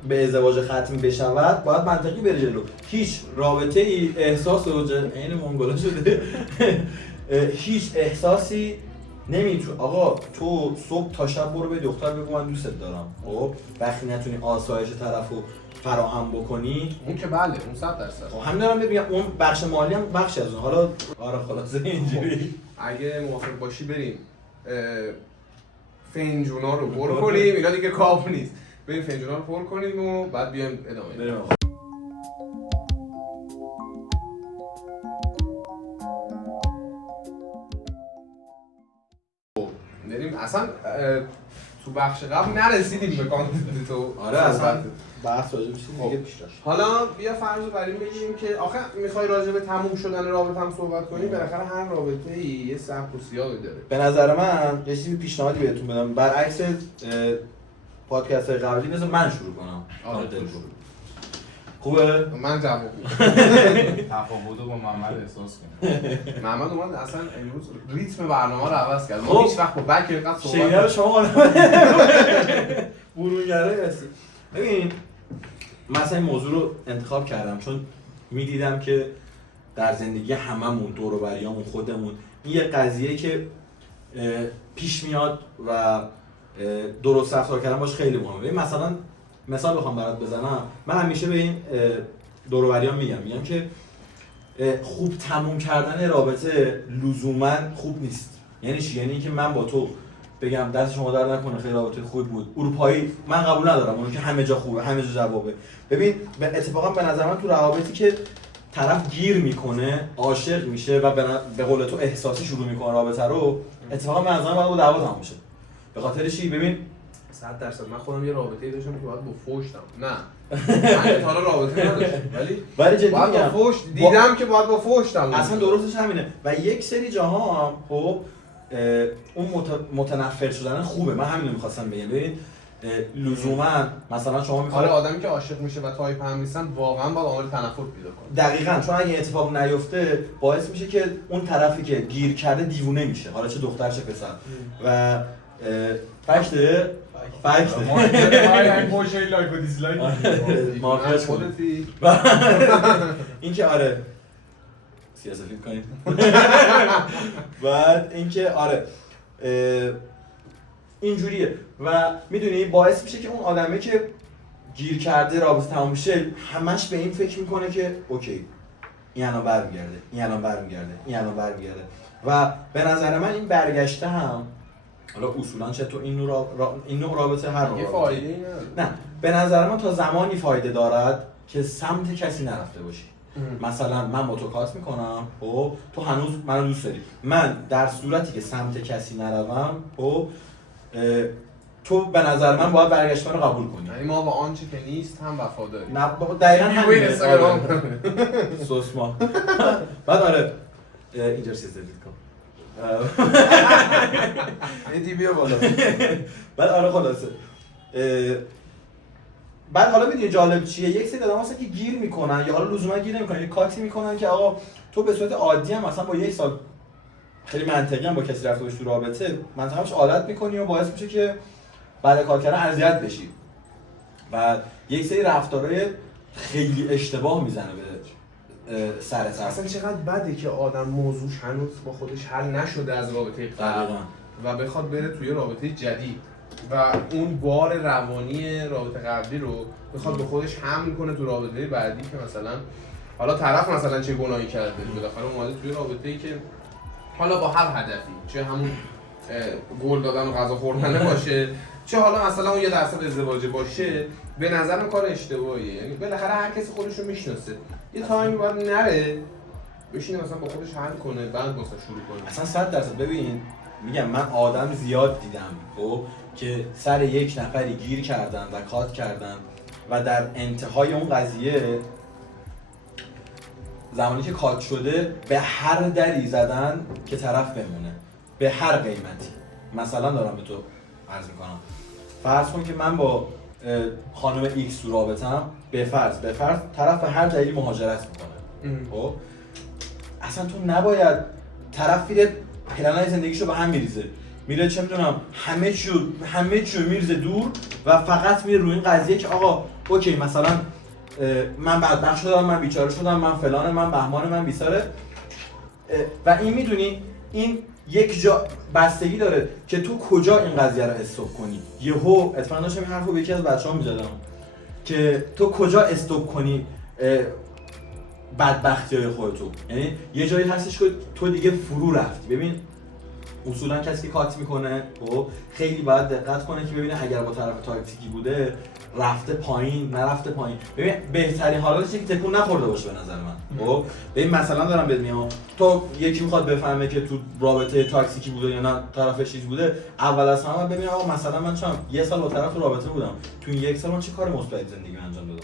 به ازدواج ختم بشود باید منطقی بری جلو. هیچ رابطه ای احساس و عین مونگولا شده هیچ احساسی نمیتونه. آقا تو صبح تا شب برو به دختر بگو من دوستت دارم. خب وقتی نتونی آسایش طرفو فراهم بکنی اون که بله اون 100%. خب همین دارم میگم اون بخش مالی هم بخش از اون. حالا آره خلاصه اینجوری اگه موافق باشی بریم فنجونا رو پر کنیم، اینا دیگه کاف نیست. بریم فنجونا رو پر کنیم و بعد بیایم ادامه بدیم. بریم اصلا تو بخش قبل نرسیدیم به کانتنت تو. آره اصلا بحث راجع به چیز دیگه پیش داشت. حالا بیا فرض بر این بگیریم که آخه میخوای راجع به تموم شدن رابطه هم صحبت کنیم، بالاخره هر رابطه‌ای یه سبک و سیاقی داره. به نظر من یه چیزی پیشنهادی بهتون بدم، برعکس پادکست های قبلی مثل من شروع کنم. آره خوبه؟ من جواب تفاوت رو با محمد احساس کنم. محمد اومد اصلا امروز ریتم برنامه رو عوض کرد. خب. ما هیچ وقت با بک اینقدر صحبت شیگر شما برونگره هستی. ببین مثلا این موضوع رو انتخاب کردم چون میدیدم که در زندگی هممون دور و بریامون خودمون این یه قضیه که پیش میاد و درست رفتار کردن باش خیلی مهمه. ببین مثلا مثال بخوام برات بزنم، من همیشه به این دور و بریام میگم که خوب تموم کردن رابطه لزوما خوب نیست. یعنی چی؟ یعنی اینکه من با تو بگم دست شما در نکنه خیلی رابطه خوب بود اروپایی، من قبول ندارم اون که همه جا خوبه همه جا جوابه. ببین اتفاقا به نظر من تو روابطی که طرف گیر میکنه عاشق میشه و به قول تو احساسی شروع میکنه رابطه رو، اتفاقا به نظر من باید با دعوا تموم بشه. به خاطر چی؟ ببین 100% من خودم یه رابطه‌ای داشتم که باید با فحشم. نه من تا حالا رابطه نداشتم ولی جدی باید میگم با فحش دیدم که باید با فحشم. اصلا درستش همینه و یک سری جاها هم خب اون متنفر شدن خوبه. من همین رو می‌خواستم بگم. ببین لزوما مثلا شما می‌خوای آدمی که عاشق میشه و تایپ هم نیستن واقعا باید عامل تنفر پیدا کنه. دقیقاً چون اگه اتفاق نیفته باعث میشه که اون طرفی که گیر کرده دیوونه میشه، حالا چه دختر چه پسر. و فکته های پوشه لایک و دیسلایک مافیاش خودتی اینکه آره سیاسفید کنیم بعد اینکه آره اینجوریه و میدونی باعث میشه که اون آدمی که گیر کرده رابطه تمام بشه همش به این فکر میکنه که اوکی این الان برمیگرده و به نظر من این برگشته هم حالا اصولا چه تو این نوع رابطه هر یه فایده ای نداره. نه به نظر من تا زمانی فایده دارد که سمت کسی نرفته باشی. مثلا من با تو کات میکنم خب تو هنوز منو دوست داری، من در صورتی که سمت کسی نروم خب تو به نظر من باید برگشتن رو قبول کنی. یعنی ما با آنچه که نیست هم وفاداری. نه دقیقاً همین اینستاگرام سوسما بعد آره اینجا چیز دید کن ایدی بیا بالا. بعد آره خلاصه بعد حالا میدونی جالب چیه؟ یک سری آدم هستن که گیر میکنن یا حالا لزوما گیر نمیکنن، یه کاتی میکنن که آقا تو به صورت عادی هم مثلا با یک سال خیلی منطقی هم با کسی رفته باشی تو رابطه منطقه‌اش عادت میکنی و باعث میشه که بعد کار کردن اذیت بشی و یک سری رفتارهای خیلی اشتباه میزنه به سر اصلا چقدر بده که آدم موضوعش هنوز با خودش حل نشده از رابطه قبل و بخواد بره توی رابطه جدید و اون بار روانی رابطه قبلی رو بخواد به خودش حمل کنه تو رابطه بعدی که مثلا حالا طرف مثلا چه گناهی کرده بالاخره اومده توی رابطه‌ای که حالا با هر هدفی چه همون گل دادن و غذا خوردن باشه، چه حالا مثلا اون یه درصد ازدواجه باشه، به نظرم کار اشتباهیه. یعنی بالاخره هر کسی خودش رو میشناسه، یه تایمی باید نره بشینه مثلا با خودش حل کنه، بعد مثلا شروع کنه. اصلا 100% ببین میگم من آدم زیاد دیدم خب که سر یک نفری گیر کردن و کات کردن و در انتهای اون قضیه زمانی که کات شده به هر دری زدن که طرف بمونه به هر قیمتی. مثلا دارم به تو عرض میکنم، فرض کن که من با خانم ایکس تو رابطم، به فرض طرف به هر دلیلی مهاجرت میکنه خب اصلا تو نباید طرف میره پلنای زندگیشو به هم میره چه میدونم همه چیو میریزه دور و فقط میره روی این قضیه که آقا اوکی مثلا من بدبخت شدم، من بیچاره شدم، من فلانه، من بهمان، من بیساره. و این میدونی این یک جا بستگی داره که تو کجا این قضیه رو استوب کنی. یهو اتفاقا داشتم این حرفو به یکی از بچه‌ها می‌زدم که تو کجا استوب کنی بدبختی‌های خودتو. یعنی یه جایی هستش که تو دیگه فرو رفتی. ببین اصولا کسی که کات میکنه خب خیلی باید دقت کنه که ببینه اگر با طرف تاکتیکی بوده رفته پایین نرفته پایین. ببین بهترین حالتش اینه که تکون نخورده باشه به نظر من. خب ببین مثلا دارم بهت میگم تو یکی میخواد بفهمه که تو رابطه تاکتیکی بوده یا نه طرفش چیز بوده، اول از همه ببین آقا مثلا من چم یه سال با طرف تو رابطه بودم، تو این یک سال من چه کار مثبت زندگی انجام دادم؟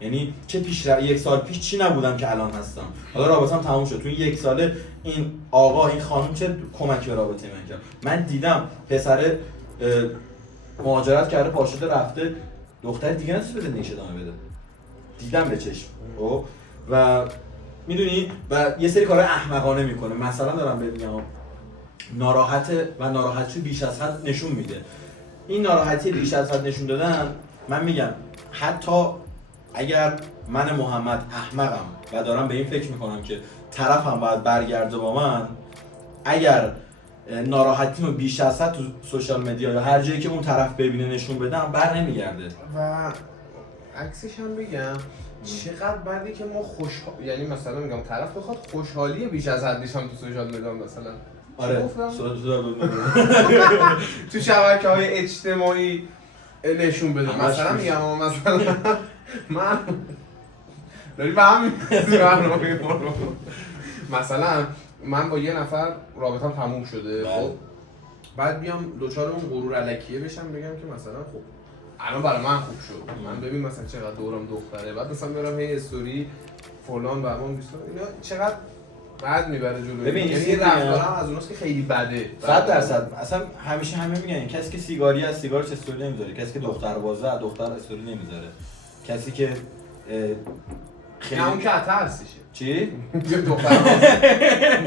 یعنی چه یک سال پیش چی نبودم که الان هستم. حالا رابطه‌ام تموم شد، تو این یک ساله این آقا این خانم چه کمکی به رابطه من کرد. من دیدم پسر مهاجرت کرده پاشده رفته دختر دیگه نتونست به زندگیش ادامه بده، دیدم به چشم. و میدونی و یه سری کارهای احمقانه میکنه. مثلا دارم بهت میگم ناراحته و ناراحتی بیش از حد نشون میده. این ناراحتی بیش از حد نشون دادن، من میگم حتی اگر من محمد احمقم و دارم به این فکر میکنم که طرفم باید برگرده با من، اگر ناراحتیمو بیش از حد تو سوشال مدیا یا هر جایی که اون طرف ببینه نشون بدم بر نمیگرده. و عکسش هم بگم چقدر بعدی که ما یعنی مثلا میگم طرف بخواد خوشحالی بیش از حدش هم تو سوشال مدیا مثلا آره تو شبکه‌های اجتماعی نشون بده. مثلا میگم مثلا من داری به هم می‌ریزی برنامه ما رو. مثلا من با یه نفر رابطه‌ام تموم شده خب بعد بیام دوچار اون غرور الکیه بشم بگم که مثلا خب الان برای من خوب شد، من ببین مثلا چقدر دورم دختره، بعد مثلا میارم هی استوری فلان و همون بیستان اینا چقدر بعد میبره جلو. ببین یعنی رفتارم از اوناست که خیلی بده 100%. اصلا همیشه همه میگن کسی که سیگاری از سیگارش استوری نمیذاره، کسی که دختر بازه از دختر استوری نمیذاره، کسی که خیلی اون که اترسیشه چی؟ دختر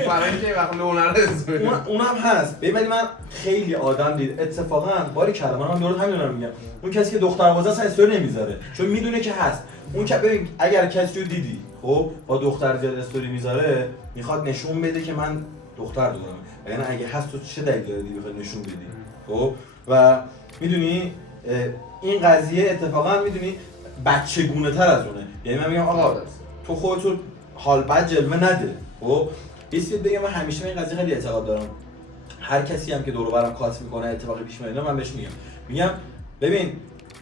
برای اینکه وقت لونر استوری اونم هست. ببین من خیلی آدم دید اتفاقا باری کلمه من درست همین رو میگم، اون کسی که دختر بازه اصلا استوری نمیذاره چون میدونه که هست. اون که ببین اگر کسی رو دیدی خب با دختر زیاد استوری میذاره میخواد نشون بده که من دختر دارم، یعنی اگه هست تو چه دلیلی داری بخواد نشون بدی خب. و میدونی این قضیه اتفاقا میدونی بچگونه تر از اونه. یعنی من میگم آقا تو خودت حال بد جلوه نده خب. بیسید بگم من همیشه به این قضیه خیلی اعتقاد دارم، هر کسی هم که دور و برم کات میکنه اتفاقی پیش میاد من بهش میگم ببین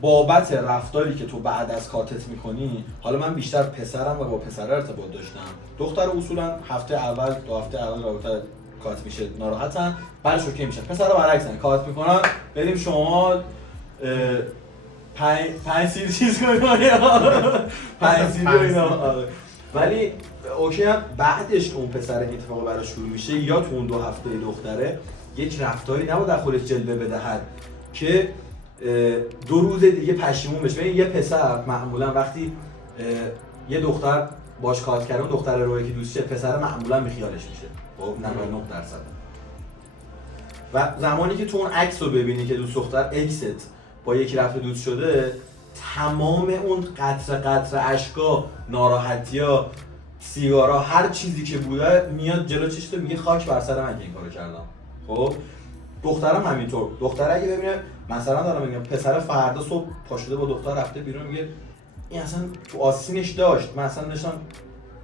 بابت رفتاری که تو بعد از کاتت میکنی، حالا من بیشتر پسرم و با پسر ارتباط داشتم، دختر اصولا هفته اول دو هفته اول رابطه کات میشه ناراحتن بعدش اوکی میشن، پسرا برعکسن کات میکنن بریم شما 5 سیل چیز کنیم 5 سیل اینا. ولی اوکی هم بعدش اون پسر اتفاق براش شروع میشه یا تو اون 2 هفته دختره یک رفتاری نباید در خودش جلوه بدهد که 2 روز دیگه پشیمون بشه. یه پسر معمولا وقتی یه دختر باش کات کرده اون دختر روی که دوستشه پسر معمولا بیخیالش میشه خب 99%. و زمانی که تو اون عکس رو ببینی که دوست دختر اکست با یکی رفته دوست شده، تمام اون قطره اشکا، ناراحتی‌ها، سیگارا، هر چیزی که بوده میاد جلو چشت میگه خاک بر سر من که این کارو کردم خب. دخترم همینطور، دختر اگه ببینه مثلا دارم میگم پسر فردا صبح پاشده با دختر رفته بیرون میگه این اصلا تو آستینش داشت، من اصلا داشتم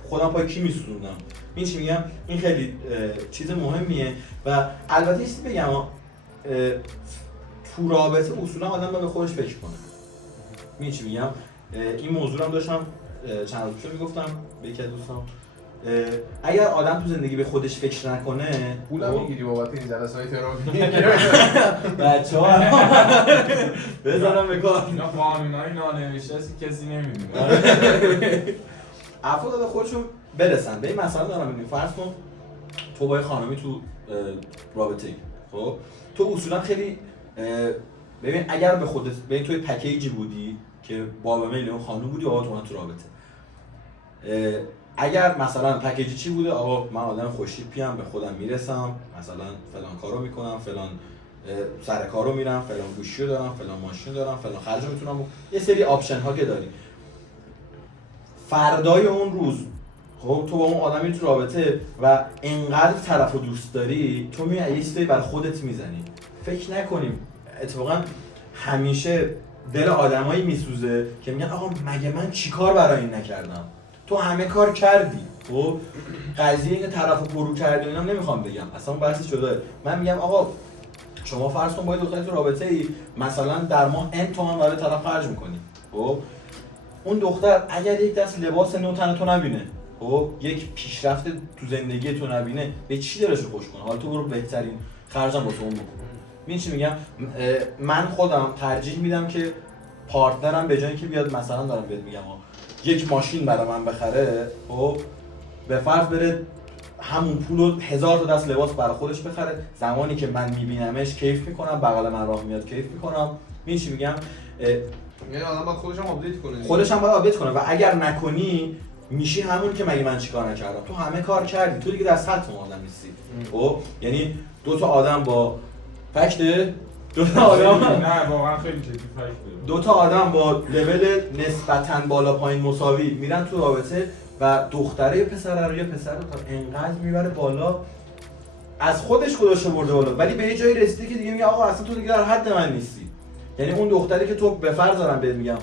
خودم پای کی میسوزوندم. این چی میگم، این خیلی چیز مهمیه. و البته یه چیزی بگم، تو رابطه اصولا آدم باید به خودش فکر کنه. این چی میگم، این موضوع رو هم داشتم چند روز پیش میگفتم به یکی از دوستام، اگر آدم تو زندگی به خودش فکر نکنه، پولم میگیری بابت این جلسه‌های تراپی؟ بچه‌ها بزنم به کار. اینا قانونای نانوشته است که کسی نمیدونه. افراد به خودشون برسن. به این مسئله دارم میگم، فرض کن تو با یه خانمی تو رابطه‌ای، خب تو اصولا خیلی ببین اگر به خودت ببین توی پکیجی بودی که با میل اون خانم بودی، آقا تو رابطه، اگر مثلا پکیجی چی بوده، آقا من آدم خوش‌تیپی‌ام، به خودم میرسم، مثلا فلان کارو میکنم، فلان سر کارو میرم، فلان گوشیو دارم، فلان ماشین دارم، فلان خرجو میتونم، یه سری آپشن ها که داری. فردای اون روز خب تو با اون آدمی تو رابطه و انقدر طرفو دوست داری، تو میای یه چیزی برای خودت میزنی. فکر نکنیم اتفاقا همیشه دل آدمایی میسوزه که میگن آقا مگه من چیکار برای این نکردم؟ تو همه کار کردی. خب قضیه اینکه طرفو پرو کردی اینا نمیخوام بگم، اصلا بحث شده. من میگم آقا شما فرض کن با دختری تو رابطه ای، مثلا در ماه n تومن برای طرف خرج میکنی. خب اون دختر اگر یک دست لباس نو تن تو نبینه، خب یک پیشرفت تو زندگی تو نبینه، به چی دلش خوش کنه؟ حالا تو برو بهترین خرجم واسه اون بکن. این چی میگم، من خودم ترجیح میدم که پارتنرم به جای اینکه بیاد مثلا دارم بهت میگم یک ماشین برای من بخره، خب به فرض بره همون پولو 1000 تا دست لباس برای خودش بخره، زمانی که من میبینمش کیف میکنم، بغل من راه میاد کیف میکنم. این چی میگم، یعنی آدم باید خودش هم آپدیت کنه، خودش هم باید آپدیت کنه. و اگر نکنی میشی همون که مگه من چیکار نکردم، تو همه کار کردی، تو دیگه در سطح اون آدم نیستی. خب یعنی دو تا آدم با فکت، دو تا آدم نه واقعا خیلی جدی فکر دو تا آدم با لول نسبتاً بالا پایین مساوی میرن تو رابطه و دختره یا پسره رو یا پسر رو تا انقدر میبره بالا، از خودش خودش برده بالا، ولی به یه جایی رسیده که دیگه میگه آقا اصلا تو دیگه در حد من نیستی. یعنی اون دختری که تو به فرض دارم بهت میگم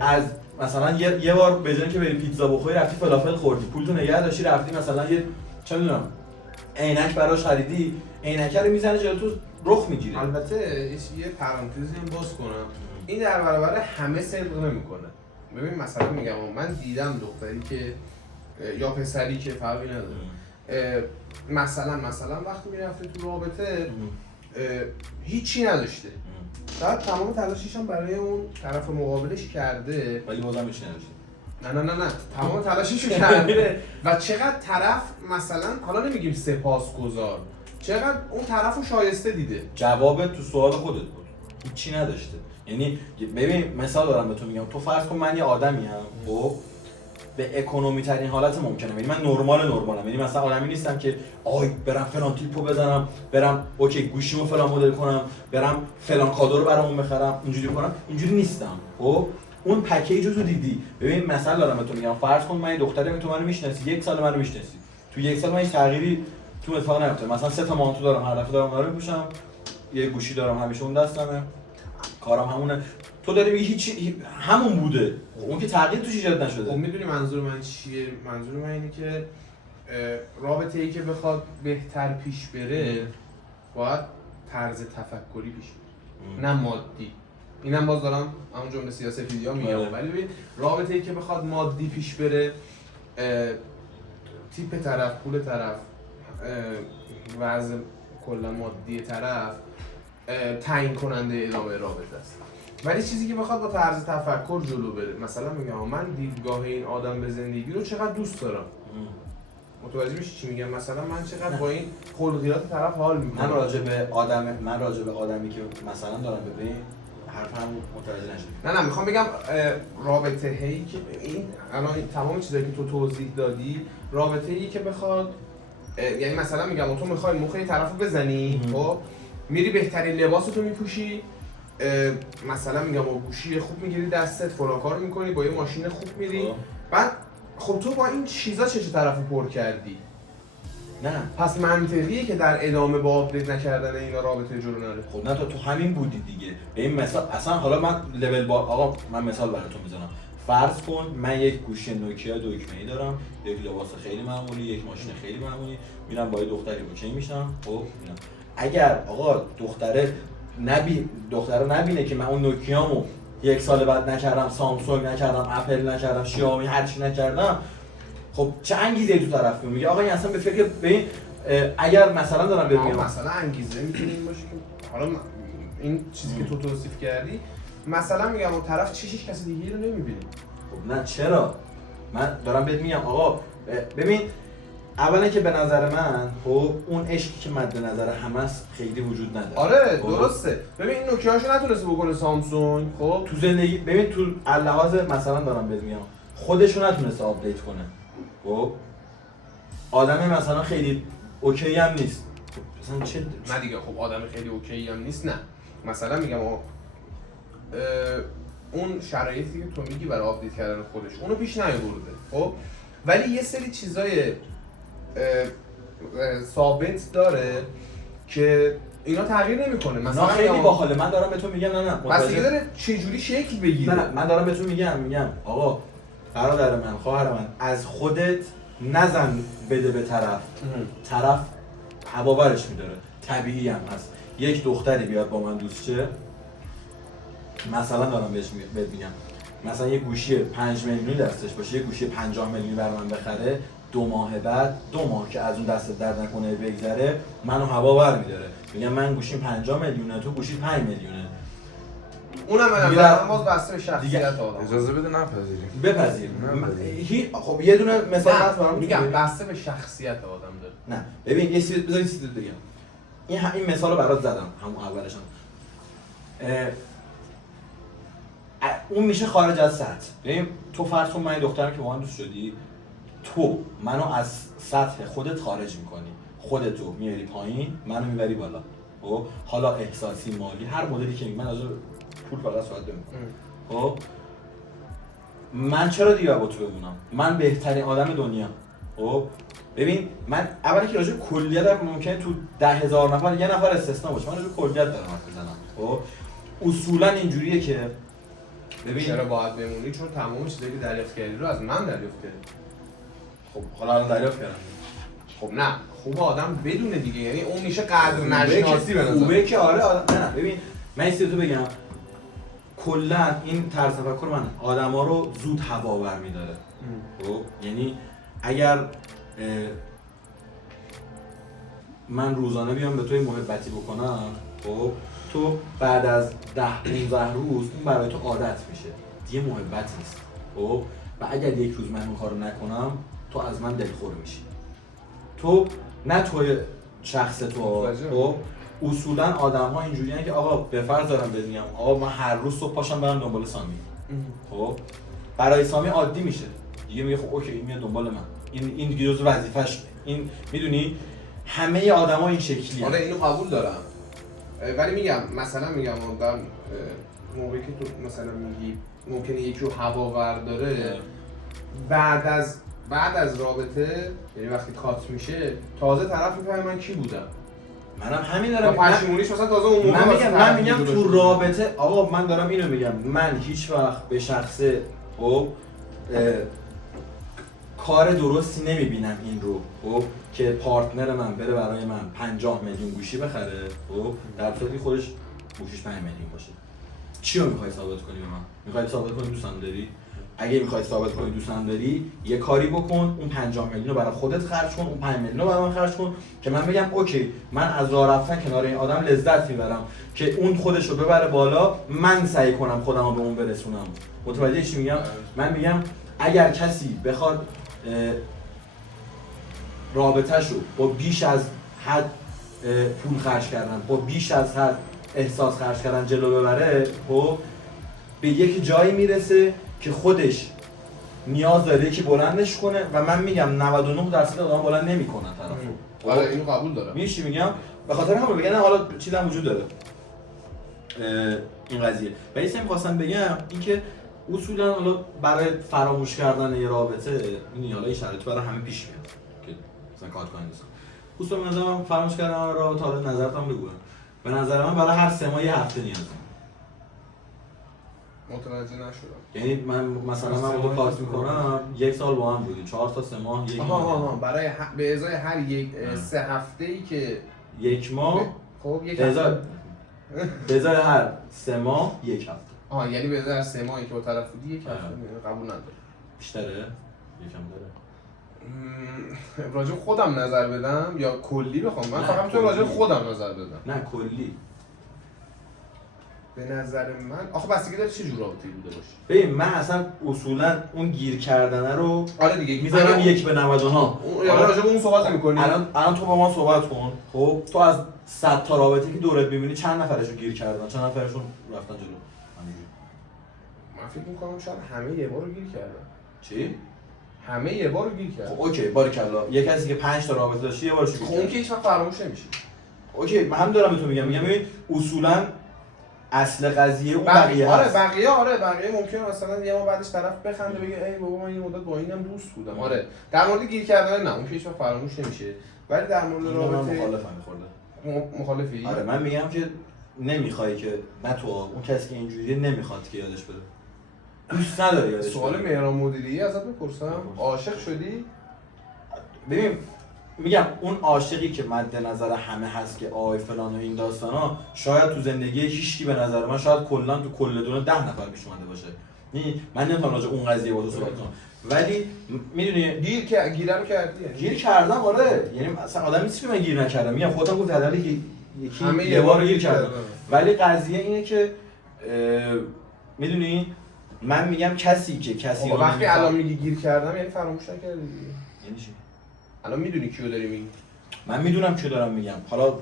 از مثلا یه بار به جای اینکه بری پیتزا بخوری رفتی فلافل خوردی، پولتو نگه داشتی رفتی مثلا یه چه میدونم عینک براش خریدی، عینک رو میزنه جلوی تو رخ میگیره. البته یه پرانتزی هم باز کنم، این در برابر همه صدق نمیکنه. ببین مثلا میگم من دیدم دختری که یا پسری که فرقی نداره، مثلا وقتی میرفته تو رابطه هیچی نداشته، بعد تمام تلاشش هم برای اون طرف مقابلش کرده ولی بازم هیچ نداشته. نه تمام تلاشش رو کرده و چقدر طرف مثلا حالا نمیگیم سپاسگزار، چقدر اون طرف رو شایسته دیده. جوابت تو سوال خودت بود، هیچی نداشته. یعنی ببین مثال دارم به تو میگم، تو فرض کن من یه آدمی ام، خب به اکونومی ترین حالت ممکنه، یعنی من نرمالم، یعنی مثلا آدمی نیستم که آی برم فلان تیپو بزنم، برم اوکی گوشیمو فلان مدل کنم، برم فلان کادو رو برامون بخرم، اینجوری کنم، اینجوری نیستم. خب اون پکیج رو تو دیدی. ببین مثلا دارم به تو میگم، فرض کن من یه دختری تو منو میشناسی، یک سال منو میشناسی، تو یک سال من هیچ تغییری تو اتفاق نیفتاد. مثلا 3 تا مانتو دارم، هر دفعه دارم میپوشم، یه گوشی دارم همیشه اون دستمه، کارم همونه. تو داری میگی هیچ همون بوده، اون که تغییر توش ایجاد نشده. خب میدونی منظور من چیه؟ منظور من اینه که رابطه ای که بخواد بهتر پیش بره باید طرز تفکری پیش بره، نه مادی. اینم باز دارم همون جمله سیاسفیدیا میگم، ولی ببین رابطه ای که بخواد مادی پیش بره، تیپ طرف، پول طرف، وضع کلا مادی طرف تعیین کننده ادامه رابطه است. ولی چیزی که بخواد با طرز تفکر جلو بره، مثلا میگم من دیدگاه این آدم به زندگی رو چقدر دوست دارم، متوجه میشی چی میگم؟ مثلا من چقدر با این خلقیات طرف حال میکنم. من راجع به آدمی که مثلا دارم ببین حرفم متوجه نشد. نه میخوام بگم رابطه هایی که این الان تمام چیزایی که تو توضیح دادی، رابطه ای که بخواد یعنی مثلا میگم تو میخوای مخ طرفو بزنی، خب میری بهترین لباستو میپوشی، مثلا میگم با گوشی خوب میگیری دستت، فلان کارو میکنی، با یه ماشین خوب میری، بعد خب تو با این چیزا چه طرفو پر کردی؟ نه پس منطقیه که در ادامه با آپدیت نکردن اینا رابطه جلو نره. خب نه تو همین بودی دیگه. به این مثال اصلا حالا من لول با آقا من مثال براتون میزنم. فرض کن من یک گوشی نوکیا دکمه‌ای دارم، یک لباس خیلی معمولی، یک ماشین خیلی معمولی، میرم با یه دختری اوکی میشم. خب اینا اگر آقا دختره نبینه که من اون نوکیامو یک سال بعد نکردم، سامسونگ نکردم، اپل نکردم، شیائومی هر چی نکردم، خب چه انگیزه‌ای تو طرف میگه آقا این اصلا به فکر ببین اگر مثلا دارم بهت میگم مثلا انگیزه میتونه این باشه که حالا این چیزی که تو توصیف کردی مثلا میگم اون طرف چشش کسی دیگه رو نمیبینه. خب نه چرا؟ من دارم بهت میگم آقا ببین اولا که به نظر من خب اون عشقی که مد نظر همه است خیلی وجود نداره. آره خب؟ درسته. ببین این نوکیاشو نتونسته بکنه سامسونگ. خب تو زندگی ببین تو لحاظ مثلا دارم بهت میگم خودشو نتونسته آپدیت کنه. خب آدم مثلا خیلی اوکی هم نیست. مثلا چه نه دیگه خب آدم خیلی اوکی هم نیست. نه مثلا میگم اون شرایطی که تو میگی برای آپدیت کردن خودش اونو پیش نیاورده. خب ولی یه سری چیزای ثابت داره که اینا تغییر نمیکنه. مثلا خیلی باحاله. من دارم به تو میگم نه بس دیگه داره چه جوری شکل بگیره. نه من دارم به تو میگم آقا برادر من، خواهر من، از خودت نزن بده به طرف هواورش میداره. طبیعی هم هست یک دختری بیاد با من دوست شه، مثلا دارم بهش میگم مثلا یه گوشی 5 میلیونی دستش باشه، یه گوشی 50 میلیونی برای من بخره، 2 ماه بعد 2 ماه که از اون دست درد نکنه بگذره منو هواور میداره. میگم من گوشیم 50 میلیونه، تو گوشی 5 میلیونه. اونم به نظر من باز بسته به شخصیت آدم. اجازه بده نپذیریم. بپذیر. خب یه دونه مثال هست برام میگم بسته به شخصیت آدم داره. نه ببین یه چیز بذار بگم. این مثال رو برات زدم همون اولش اون میشه خارج از سطح. ببین تو فرض کن من دخترم که با من دوست شدی، تو منو از سطح خودت خارج میکنی، خودتو میاری پایین، منو میبری بالا. خب حالا احساسی، مالی، هر مدلی که من از پول فقط صحبت نمی‌کنم. خب من چرا دیگه با تو بمونم؟ من بهترین آدم دنیا. خب ببین من اولی که راجع به کلیت ممکنه تو 10,000 نفر یه نفر استثنا باشه، من راجع به کلیت دارم حرف میزنم. خب اصولا اینجوریه که ببین چرا باید بمونی؟ چون تمام چیزایی که دریافت کردی رو از من دریافت کردی. خب حالا الان دریافت کردم. خب نه خوب آدم بدونه دیگه، یعنی اون میشه قدر نشناسی به نظر. خوبه که آره آدم نه ببین من این تو بگم کلا این طرز تفکر من آدما رو زود هواور می‌داره. خب یعنی اگر من روزانه بیام به توی محبتی بکنم، خب تو بعد از 10-15 روز این برای تو عادت میشه، دیگه محبت نیست. خب و اگر یک روز من اون کارو نکنم تو از من دلخور میشی. تو نه توی شخص تو، خب اصولا آدم‌ها اینجوریه که آقا به فرض دارم بگم آقا من هر روز صبح پاشم برم دنبال سامی. خب برای سامی عادی میشه دیگه، میگه خب اوکی این میاد دنبال من، این دیگه جزء وظیفه‌ش. این میدونی همه آدما این شکلیه. آره اینو قبول دارم، ولی میگم مثلا میگم در موقعی که تو مثلا میگی ممکنه یکی رو هواور داره، بعد از رابطه، یعنی وقتی کات میشه تازه طرف میفهمه من کی بودم. منم همین دارم. پشیمونیش مثلا تازه اون موقع من میگم تو رابطه آقا من دارم اینو میگم، من هیچ وقت به شخصه خب کار درستی نمیبینم این رو خب که پارتنر من بره برای من 50 میلیون گوشی بخره، خب در صورتی خودش گوشیش 5 میلیون باشه. چی رو میخوای ثابت کنی به من؟ میخوای ثابت کنی دوستم داری؟ اگه میخوای ثابت کنی دوستم داری، یه کاری بکن اون 50 میلیون رو برای خودت خرج کن، اون 5 میلیون رو برای من خرج کن که من بگم اوکی من از راه رفتن کنار این آدم لذت میبرم که اون خودش رو ببره بالا، من سعی کنم خودم رو به اون برسونم. متوجه چی میگم؟ من میگم اگر کسی بخواد رابطه‌شو با بیش از حد پول خرج کردن، با بیش از حد احساس خرج کردن جلو ببره، خب به یک جایی میرسه که خودش نیاز داره که بلندش کنه و من میگم 99% آدم بلند نمیکنن طرفو. آره اینو قبول دارم. میشه میگم به خاطر همون بگن حالا چیزی هم وجود داره این قضیه. و یه چیزی می‌خواستم بگم اینکه اصولا حالا برای فراموش کردن یه رابطه این حالا این شرایط برای همه پیش میاد که مثلا کات کنید دوستان. اصولا به نظر من فراموش کردن رابطه، حالا نظرتون بگو. به نظر من برای هر 3 ماه یه هفته نیازه. متوجه نشدم. یعنی من مثلا با تو کارت میکنم 1 سال با هم بودیم 4 تا 3 ماه 1 ماه برای به ازای هر یک 3 هفته‌ای که 1 ماه خب یک به هفته ازای هر 3 ماه 1 هفته یعنی به ازای هر 3 ماهی که با طرف بودی 1 هفته قبول نداره. بیشتره؟ یکم داره راجع خودم نظر بدم یا کلی بخوام؟ من فقط میتونم راجع خودم نظر بدم. نه کلی. به نظر من آخه بستگی داره چه جور رابطه‌ای بوده باشه. ببین من اصلا اصولا اون گیر کردنه رو آره دیگه میذارم 1 به 90 ها. یا راجع به اون صحبت می‌کنی. الان تو با ما صحبت کن. خب تو از 100 تا رابطه که دورت می‌بینی چند نفرشون گیر کردن؟ چند نفرشون رفتن جلو؟ همینجوری. من فکر می‌کنم شاید همه یه بار رو گیر کردن. چی؟ همه یه بار رو گیر کردن. خب اوکی باریکلا. یه کسی که 5 تا رابطه داشته یه بارش گیر خب اون که هیچ وقت فراموش نمیشه. اوکی من دارم به تو میگم ببین اصولا اصل قضیه اون بقیه هست. بقیه ممکنه مثلا یه ما بعدش طرف بخنده بگه ای بابا من یه مدت با اینم دوست بودم. آره در مورد گیر کردن نه اون که هیچ وقت فراموش نمیشه. ولی در مورد رابطه مخالفی؟ آره من میگم که نمیخوای که نه تو اون کسی که اینجوریه نمیخواد که یادش بره. دوست نداره یادش بره. سوال مهران مدیری ازت بپرسم. عاشق شدی؟ ببین میگم اون عاشقی که مد نظر همه هست که آی فلان و این داستانا شاید تو زندگی هیچکی به نظر من شاید کلا تو کل دنیا 10 نفر پیش اومده باشه. من نمیتونم راجع اون قضیه با تو صحبت کنم. ولی میدونی گیرم کردی یعنی؟ گیر کردم آره. یعنی اصلا آدمی نیست که من گیر نکردم. میگم خودم گفت عددی که همه یه بار گیر کردم. ولی قضیه اینه که میدونی من میگم کسی رو وقتی الان میگی گیر کردم یعنی فراموش نکردی دیگه. یعنی چی؟ الان میدونی کیو داری میگی؟ من میدونم کیو دارم میگم. حالا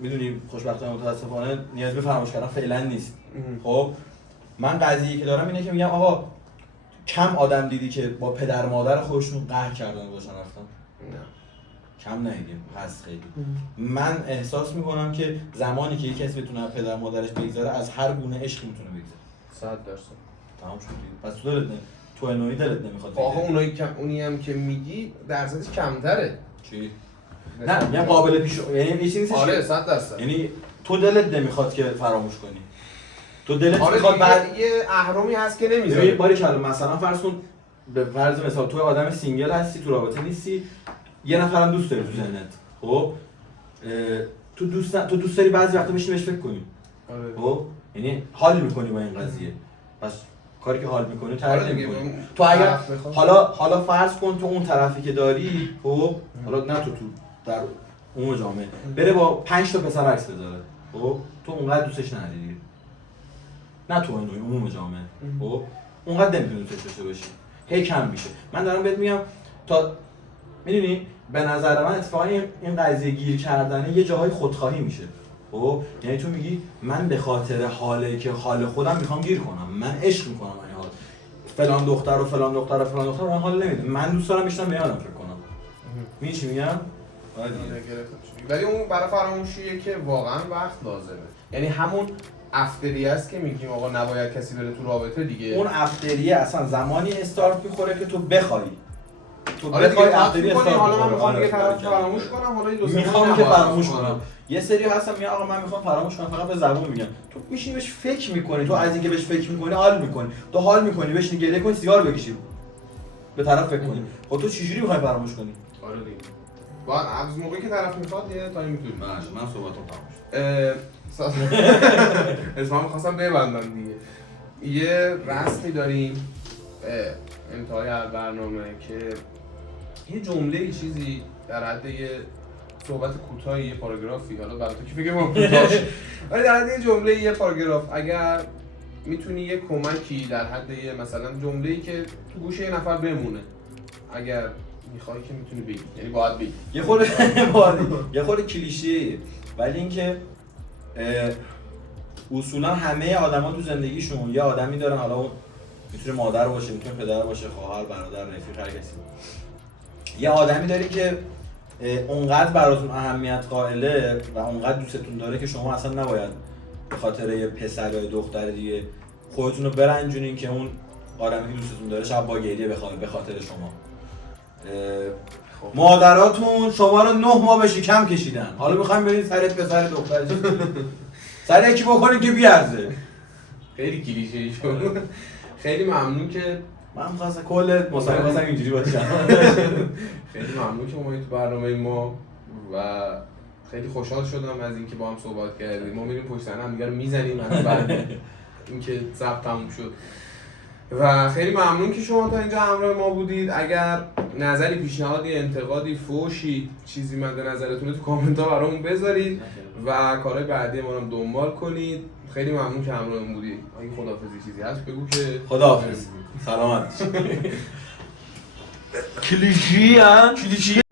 میدونی خوشبختانه متاسفانه نیاز به فراموش کردن فعلا نیست. خب من قضیه‌ای که دارم اینه که میگم آقا کم آدم دیدی که با پدر مادر خودشون قهر کردن باشن رفتن؟ نه. کم ندیدیم هست خیلی. من احساس میکنم که زمانی که یک کسی بتونه از پدر مادرش بگذره از هر گونه عشقی میتونه بگذره. 100%. تمام شد. پس تو دلت تو انوی دلت نمیخواد. آخه اونی هم که میگی درصدش کمتره. چی؟ نه میگم قابل پیش یعنی یه چیزی نیست. آره 100%. یعنی تو دلت نمیخواد که فراموش کنی. تو دلت آره میخواد بعد یه اهرامی هست که نمیذاره. ببین باریکلا مثلا فرض کن به فرض مثال تو آدم سینگل هستی تو رابطه نیستی یه نفرم دوست داری تو ذهنت. خب تو دوست داری بعضی وقتا بشینی بهش فکر کنی. آره. خب یعنی حال میکنی با این قضیه. پس کاری که حال میکنی تعریف آره دیگه. نمی‌کنی. تو اگر حالا فرض کن تو اون طرفی که داری خب حالا نه تو در اون جامعه بره با 5 تا پسر عکس بذاره. خب تو اونقدر دوستش نداری. نه تو این عموم جامعه. خب اونقدر نمیتونی دوستش داشته باشی. هی کم میشه. من دارم بهت میگم تا میدونی به نظر من اتفاقا این قضیه گیر کردن یه جاهای خودخواهی میشه. خب یعنی تو میگی من به خاطر حاله که حال خودم میخوام گیر کنم. من عشق میکنم این حال. فلان دختر و فلان دختر و فلان دختر من حال نمیده. من دوست دارم بشینم به یادم فکر کنم. می‌دونی چی میگم؟ ولی اون برای فراموشیه که واقعا وقت لازمه. یعنی همون افتریه است که میگیم آقا نباید کسی بره تو رابطه دیگه. اون افتریه اصلا زمانی استارت میخوره که تو بخوای. تو بخوای افتریه استارت. حالا من میخوام یه طرف فراموش کنم، حالا این دو سه میخوام که فراموش کنم. یه سری هستن میگن آقا من میخوام فراموش کنم فقط به زبون میگم. تو میشینی بهش فکر میکنی، تو از اینکه بهش فکر میکنی حال میکنی. تو حال میکنی بشینی گریه کنی سیگار بکشی. به طرف فکر کنی. خب تو چجوری میخوای فراموش کنی؟ آره دیگه. بعد از موقعی که طرف میخواد یه تایم میتونی. من صحبتم تموم شد. اسمم خواستم ببندم دیگه. یه رسمی داریم انتهای هر برنامه که یه جمله چیزی در حد یه صحبت کوتاهی، یه پاراگرافی، حالا برای تو که فکر کنم کوتاهه، ولی در حد یه جمله، یه پاراگراف اگر میتونی یه کمکی در حد یه مثلا جمله‌ای که تو گوشه یه نفر بمونه، اگر میخوای که میتونی بگی، یعنی باید بگی. یه خورده کلیشه‌ایه، ولی اینکه اصولا همه آدما تو زندگیشون یه آدمی دارن، حالا اون میتونه مادر باشه، میتونه پدر باشه، خواهر، برادر، رفیق، هر کسی. یه آدمی داری که اونقدر براتون اهمیت قائله و اونقدر دوستتون داره که شما اصلا نباید به خاطر یه پسر یا دختر دیگه خودتون رو برنجونین که اون آدمی که دوستتون داره شب با گریه بخواد به خاطر شما. مادراتون شما رو 9 ماه به شکم کشیدن، حالا میخوایم برید سر پسر دختر سر یکی بکنید که بیارزه. خیلی کلیشه‌ای شد. خیلی ممنون که من خواستم کل مصاحبه خواستم اینجوری باشه. خیلی ممنون که اومدید تو برنامه ما و خیلی خوشحال شدم از اینکه با هم صحبت کردیم. ما میریم پشت صحنه هم دیگه رو میزنیم از بعد اینکه ضبط تموم شد و خیلی ممنون که شما تا اینجا همراه ما بودید. اگر نظری، پیشنهادی، انتقادی، فوشی، چیزی مد نظرتونه تو کامنت ها برامون بذارید و کارهای بعدی ما رو هم دنبال کنید. خیلی ممنون که همراهمون بودید. اگه خداحافظی چیزی هست بگو که خداحافظ. سلامت. کلیشی